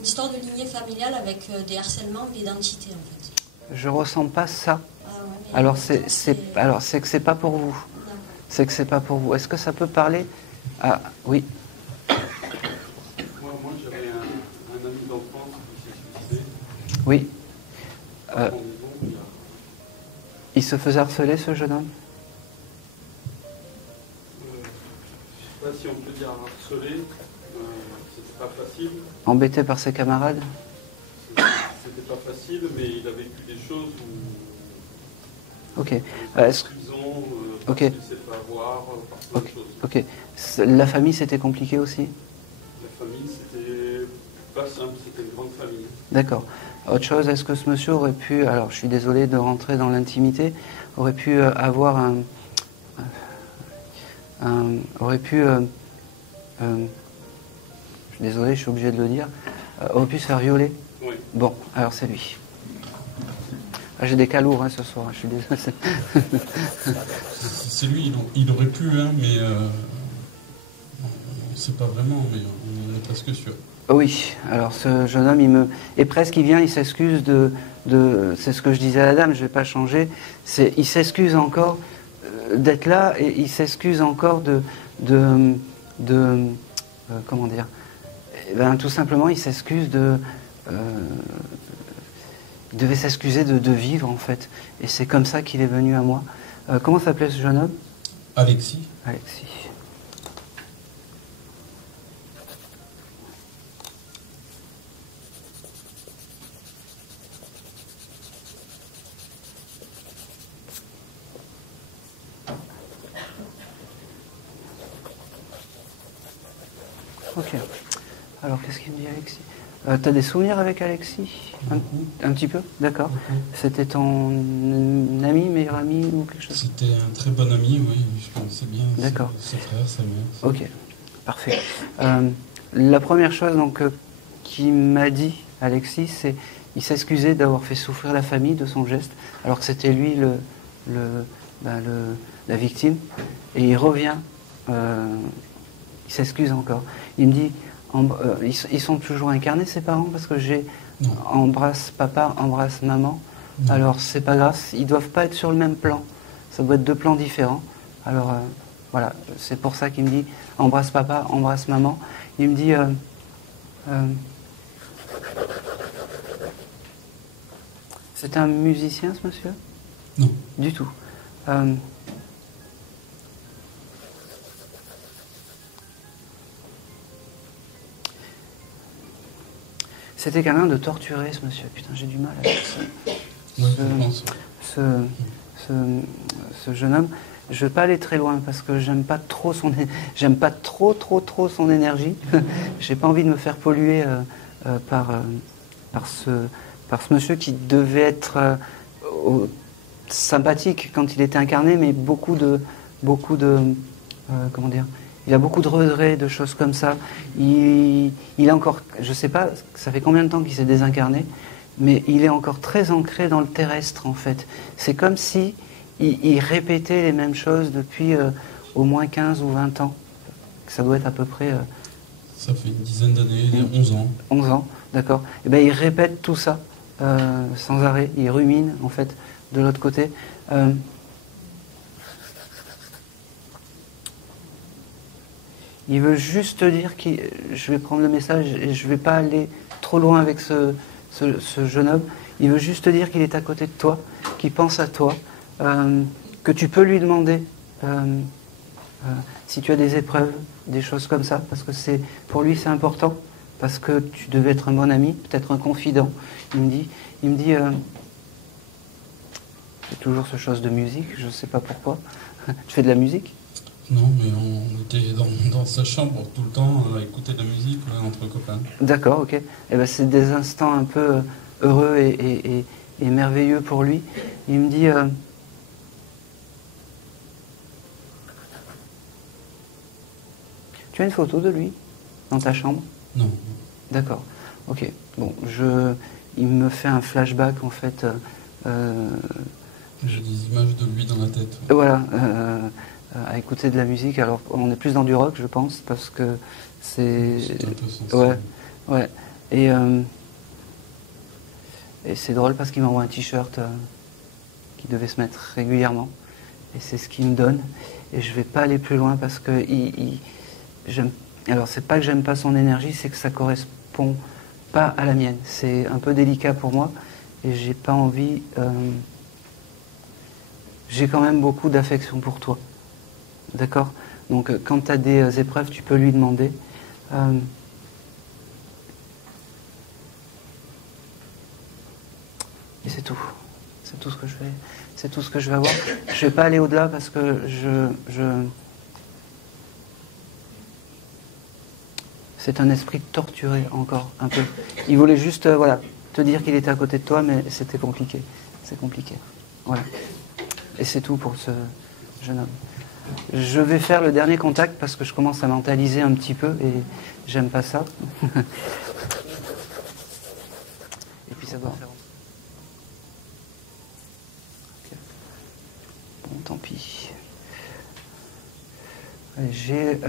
histoire de lignée familiale avec des harcèlements d'identité, en fait. Je ressens pas ça. Ah ouais, alors c'est que c'est pas pour vous. C'est que c'est pas pour vous. Est-ce que ça peut parler? Ah oui. Moi j'avais un ami d'enfance qui s'est suicidé. Oui. Il se faisait harceler, ce jeune homme? Je ne sais pas si on peut dire harceler. C'était pas facile. Embêté par ses camarades? C'était pas facile, mais il a vécu des choses où... Ok. Prison, parce qu'il ne s'est pas avoir, par plein de choses. Ok. La famille, c'était compliqué aussi? La famille, c'était pas simple, c'était une grande famille. D'accord. Autre chose, est-ce que ce monsieur aurait pu, alors je suis désolé de rentrer dans l'intimité, aurait pu avoir aurait pu... je suis désolé, je suis obligé de le dire, aurait pu se faire violer? Oui. Bon, alors c'est lui. J'ai des cas lourds ce soir, je suis désolé. C'est lui, il aurait pu, hein, mais on ne sait pas vraiment, mais on est presque sûr. Oui, alors ce jeune homme, et presque il vient, il s'excuse c'est ce que je disais à la dame, je ne vais pas changer, il s'excuse encore d'être là, et il s'excuse encore comment dire, eh ben, tout simplement il s'excuse il devait s'excuser de vivre en fait, et c'est comme ça qu'il est venu à moi. Comment s'appelait ce jeune homme? Alexis. Alexis. Ok. Alors, qu'est-ce qu'il me dit, Alexis? T'as des souvenirs avec Alexis? Un petit peu? D'accord. C'était ton ami, meilleur ami ou quelque chose? C'était un très bon ami, oui. Je connaissais bien ses frères, sa mère. Ok, parfait. La première chose donc qu'il m'a dit, Alexis, c'est il s'excusait d'avoir fait souffrir la famille de son geste, alors que c'était lui la victime. Et il revient, il s'excuse encore. Il me dit, ils sont toujours incarnés, ses parents, parce que j'ai embrasse papa, embrasse maman. Non. Alors c'est pas grave, ils doivent pas être sur le même plan. Ça doit être 2 plans différents. Alors voilà, c'est pour ça qu'il me dit embrasse papa, embrasse maman. Il me dit c'est un musicien ce monsieur? Non. Du tout. C'était quelqu'un de torturé, ce monsieur. Putain, j'ai du mal avec ça. Ce jeune homme. Je ne vais pas aller très loin parce que j'aime pas trop son énergie. J'ai pas envie de me faire polluer par ce monsieur qui devait être sympathique quand il était incarné, mais beaucoup de comment dire. Il a beaucoup de regrets, de choses comme ça. Il est encore, je sais pas, ça fait combien de temps qu'il s'est désincarné, mais il est encore très ancré dans le terrestre en fait. C'est comme si il répétait les mêmes choses depuis au moins 15 ou 20 ans. Ça doit être à peu près... Ça fait une dizaine d'années, 11 ans. 11 ans, d'accord. Et bien il répète tout ça sans arrêt. Il rumine en fait de l'autre côté. Il veut juste te dire je vais prendre le message et je ne vais pas aller trop loin avec ce jeune homme. Il veut juste te dire qu'il est à côté de toi, qu'il pense à toi, que tu peux lui demander si tu as des épreuves, des choses comme ça, parce que pour lui c'est important, parce que tu devais être un bon ami, peut-être un confident. Il me dit c'est toujours ce chose de musique, je ne sais pas pourquoi. Tu fais de la musique? Non, mais on était dans sa chambre tout le temps à écouter de la musique entre copains. D'accord, ok. Eh ben, c'est des instants un peu heureux et merveilleux pour lui. Il me dit... Tu as une photo de lui dans ta chambre? Non. D'accord, ok. Bon, il me fait un flashback en fait. J'ai des images de lui dans la tête. Voilà. À écouter de la musique. Alors, on est plus dans du rock, je pense, parce que c'est un peu sensible. Ouais. Et c'est drôle parce qu'il m'envoie un t-shirt qu'il devait se mettre régulièrement. Et c'est ce qu'il me donne. Et je vais pas aller plus loin parce que alors, c'est pas que j'aime pas son énergie, c'est que ça correspond pas à la mienne. C'est un peu délicat pour moi et j'ai pas envie. J'ai quand même beaucoup d'affection pour toi. D'accord? Donc, quand tu as des épreuves, tu peux lui demander. Et c'est tout. C'est tout ce que je vais. C'est tout ce que je vais avoir. Je vais pas aller au-delà parce que c'est un esprit torturé encore un peu. Il voulait juste, te dire qu'il était à côté de toi, mais c'était compliqué. C'est compliqué. Voilà. Et c'est tout pour ce jeune homme. Je vais faire le dernier contact parce que je commence à mentaliser un petit peu et j'aime pas ça. Et puis ça doit faire... Okay. Bon, tant pis. Allez, j'ai...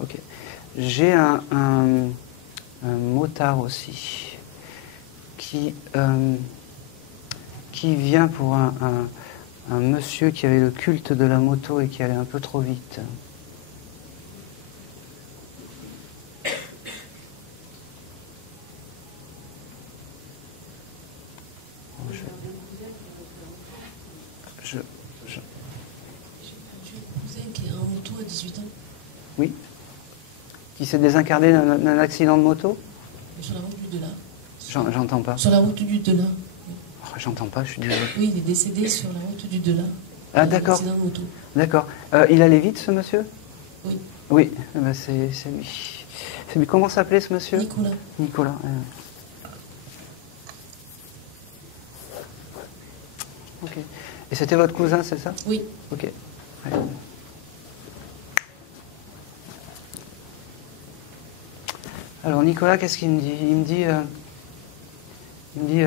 Ok. j'ai un motard aussi qui vient pour un monsieur qui avait le culte de la moto et qui allait un peu trop vite. J'ai perdu un cousin qui est en moto à 18 ans. Oui. Qui s'est désincarné d'un accident de moto? Sur la route du Delà. J'entends pas. Sur la route du Delà. Oh, j'entends pas, je suis désolé. Oui, il est décédé sur la route du Delà. Ah d'accord. Accident de moto. D'accord. Il allait vite ce monsieur? Oui. Oui, eh ben, c'est lui. C'est lui. Comment s'appelait ce monsieur? Nicolas. Nicolas. Ok. Et c'était votre cousin, c'est ça? Oui. Ok. Ouais. Alors Nicolas, qu'est-ce qu'il me dit? Il me dit,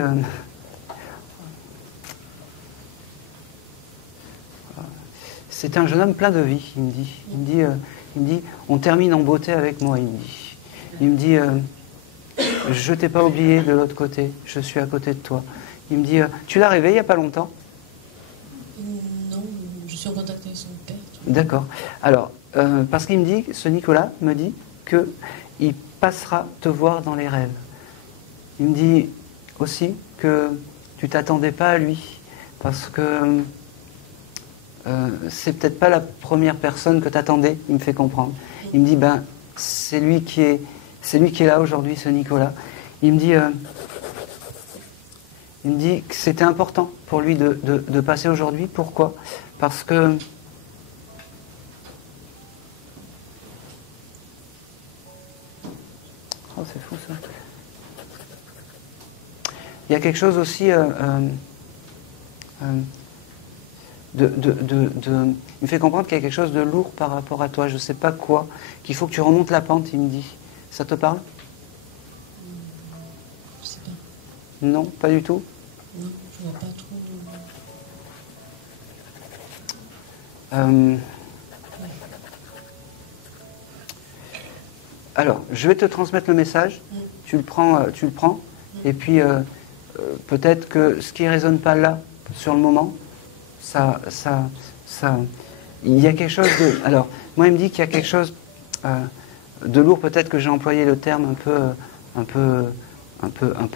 c'est un jeune homme plein de vie. Il me dit, on termine en beauté avec moi. Il me dit, je t'ai pas oublié de l'autre côté. Je suis à côté de toi. Il me dit, tu l'as rêvé il y a pas longtemps? Non, je suis en contact avec son père. D'accord. Alors, parce qu'il me dit, ce Nicolas me dit que il passera te voir dans les rêves. Il me dit aussi que tu t'attendais pas à lui, parce que c'est peut-être pas la première personne que tu attendais, il me fait comprendre. Il me dit, ben, c'est lui qui est là aujourd'hui, ce Nicolas. Il me dit que c'était important pour lui de passer aujourd'hui. Pourquoi? Parce que oh, c'est fou ça. Il y a quelque chose aussi il me fait comprendre qu'il y a quelque chose de lourd par rapport à toi, je ne sais pas quoi, qu'il faut que tu remontes la pente, il me dit. Ça te parle? Je sais pas. Non, pas du tout? Non, je vois pas trop. Alors, je vais te transmettre le message, tu le prends, et puis peut-être que ce qui ne résonne pas là, sur le moment, il y a quelque chose de... Alors, moi, il me dit qu'il y a quelque chose de lourd, peut-être que j'ai employé le terme un peu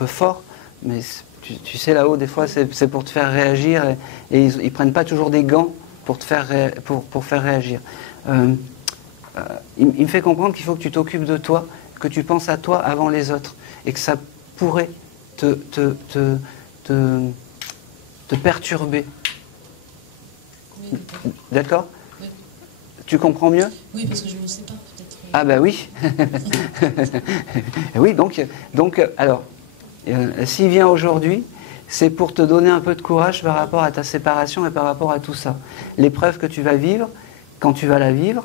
fort, mais tu sais, là-haut, des fois, c'est pour te faire réagir, et ils ne prennent pas toujours des gants pour te faire, pour faire réagir. Il me fait comprendre qu'il faut que tu t'occupes de toi, que tu penses à toi avant les autres, et que ça pourrait te perturber. Oui, d'accord? Oui. Tu comprends mieux? Oui, parce que je ne sais pas, peut-être. Ah ben oui. Oui, donc alors, s'il vient aujourd'hui, c'est pour te donner un peu de courage par rapport à ta séparation et par rapport à tout ça. L'épreuve que tu vas vivre, quand tu vas la vivre,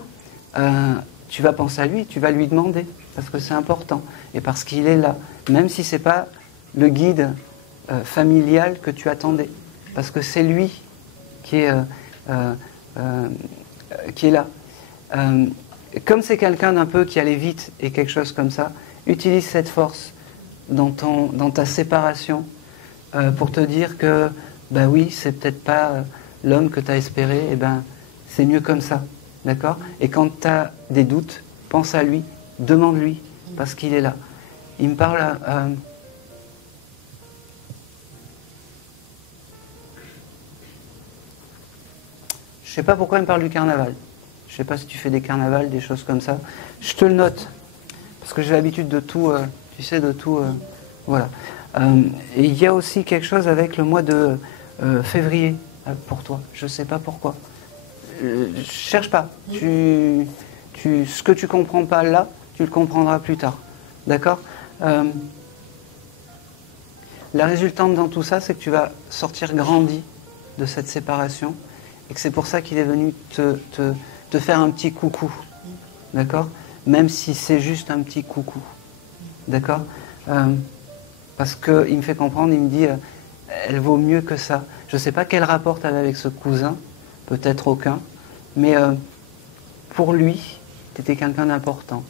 tu vas penser à lui, tu vas lui demander, parce que c'est important, et parce qu'il est là, même si ce n'est pas le guide familial que tu attendais, parce que c'est lui qui est là. Comme c'est quelqu'un d'un peu qui allait vite et quelque chose comme ça, utilise cette force dans ta séparation pour te dire que, ben oui, c'est peut-être pas l'homme que tu as espéré, et ben c'est mieux comme ça, d'accord? Et quand tu as des doutes, pense à lui, demande-lui, parce qu'il est là. Il me parle... je sais pas pourquoi il me parle du carnaval. Je sais pas si tu fais des carnavals, des choses comme ça. Je te le note, parce que j'ai l'habitude de tout, tu sais, de tout... voilà. Et il y a aussi quelque chose avec le mois de février pour toi. Je sais pas pourquoi. Cherche pas. Ce que tu comprends pas là, tu le comprendras plus tard. D'accord? La résultante dans tout ça, c'est que tu vas sortir grandi de cette séparation et que c'est pour ça qu'il est venu te faire un petit coucou. D'accord? Même si c'est juste un petit coucou. D'accord? Parce qu'il me fait comprendre, il me dit, elle vaut mieux que ça. Je ne sais pas quel rapport tu avais avec ce cousin, peut-être aucun, mais pour lui, tu étais quelqu'un d'important.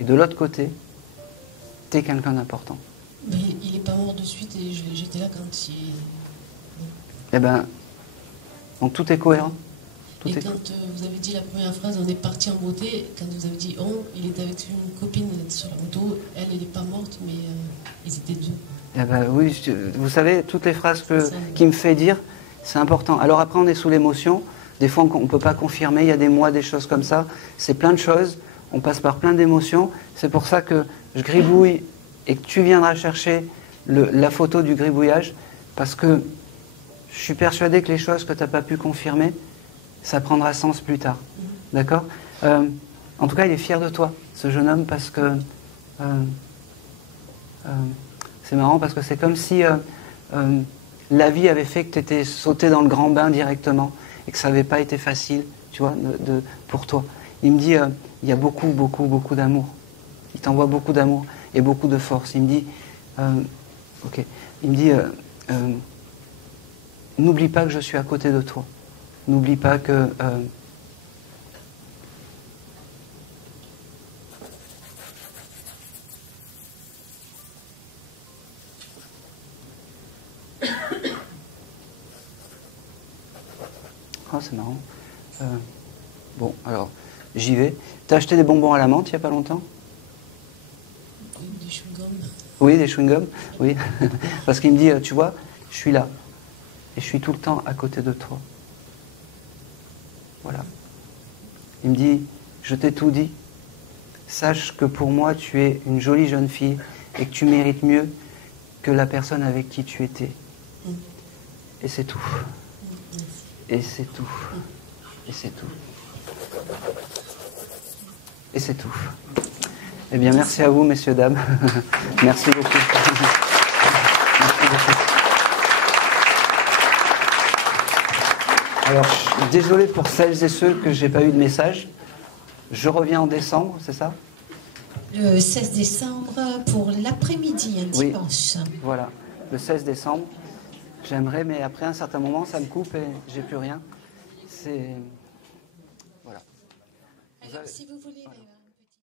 Et de l'autre côté, tu es quelqu'un d'important. Mais il n'est pas mort de suite et j'étais là quand il... Eh ben, donc tout est cohérent. Quand vous avez dit la première phrase, on est parti en beauté, quand vous avez dit on, il était avec une copine sur la moto, elle n'est pas morte, mais ils étaient deux. Eh ben, oui, vous savez, toutes les phrases qui me fait dire, c'est important. Alors après, on est sous l'émotion. Des fois, on ne peut pas confirmer. Il y a des mois, des choses comme ça. C'est plein de choses. On passe par plein d'émotions. C'est pour ça que je gribouille et que tu viendras chercher la photo du gribouillage. Parce que je suis persuadé que les choses que tu n'as pas pu confirmer, ça prendra sens plus tard. D'accord ? En tout cas, il est fier de toi, ce jeune homme, parce que... c'est marrant, parce que c'est comme si la vie avait fait que tu étais sauté dans le grand bain directement et que ça n'avait pas été facile, tu vois, pour toi. Il me dit, il y a beaucoup, beaucoup, beaucoup d'amour. Il t'envoie beaucoup d'amour et beaucoup de force. Il me dit, ok, il me dit, n'oublie pas que je suis à côté de toi. N'oublie pas que... Oh, c'est marrant. Bon, alors, j'y vais. T'as acheté des bonbons à la menthe il n'y a pas longtemps? Des chewing-gums. Oui, des chewing-gums, oui. Parce qu'il me dit, tu vois, je suis là. Et je suis tout le temps à côté de toi. Voilà. Il me dit, je t'ai tout dit. Sache que pour moi, tu es une jolie jeune fille et que tu mérites mieux que la personne avec qui tu étais. Et c'est tout. Et c'est tout. Et c'est tout. Et c'est tout. Eh bien, merci à vous, messieurs, dames. Merci beaucoup. Merci beaucoup. Alors, je suis désolé pour celles et ceux que je n'ai pas eu de message. Je reviens en décembre, c'est ça? Le 16 décembre pour l'après-midi, un dimanche. Oui, voilà, le 16 décembre. J'aimerais, mais après un certain moment, ça me coupe et j'ai plus rien. C'est... Voilà. Alors, si vous voulez...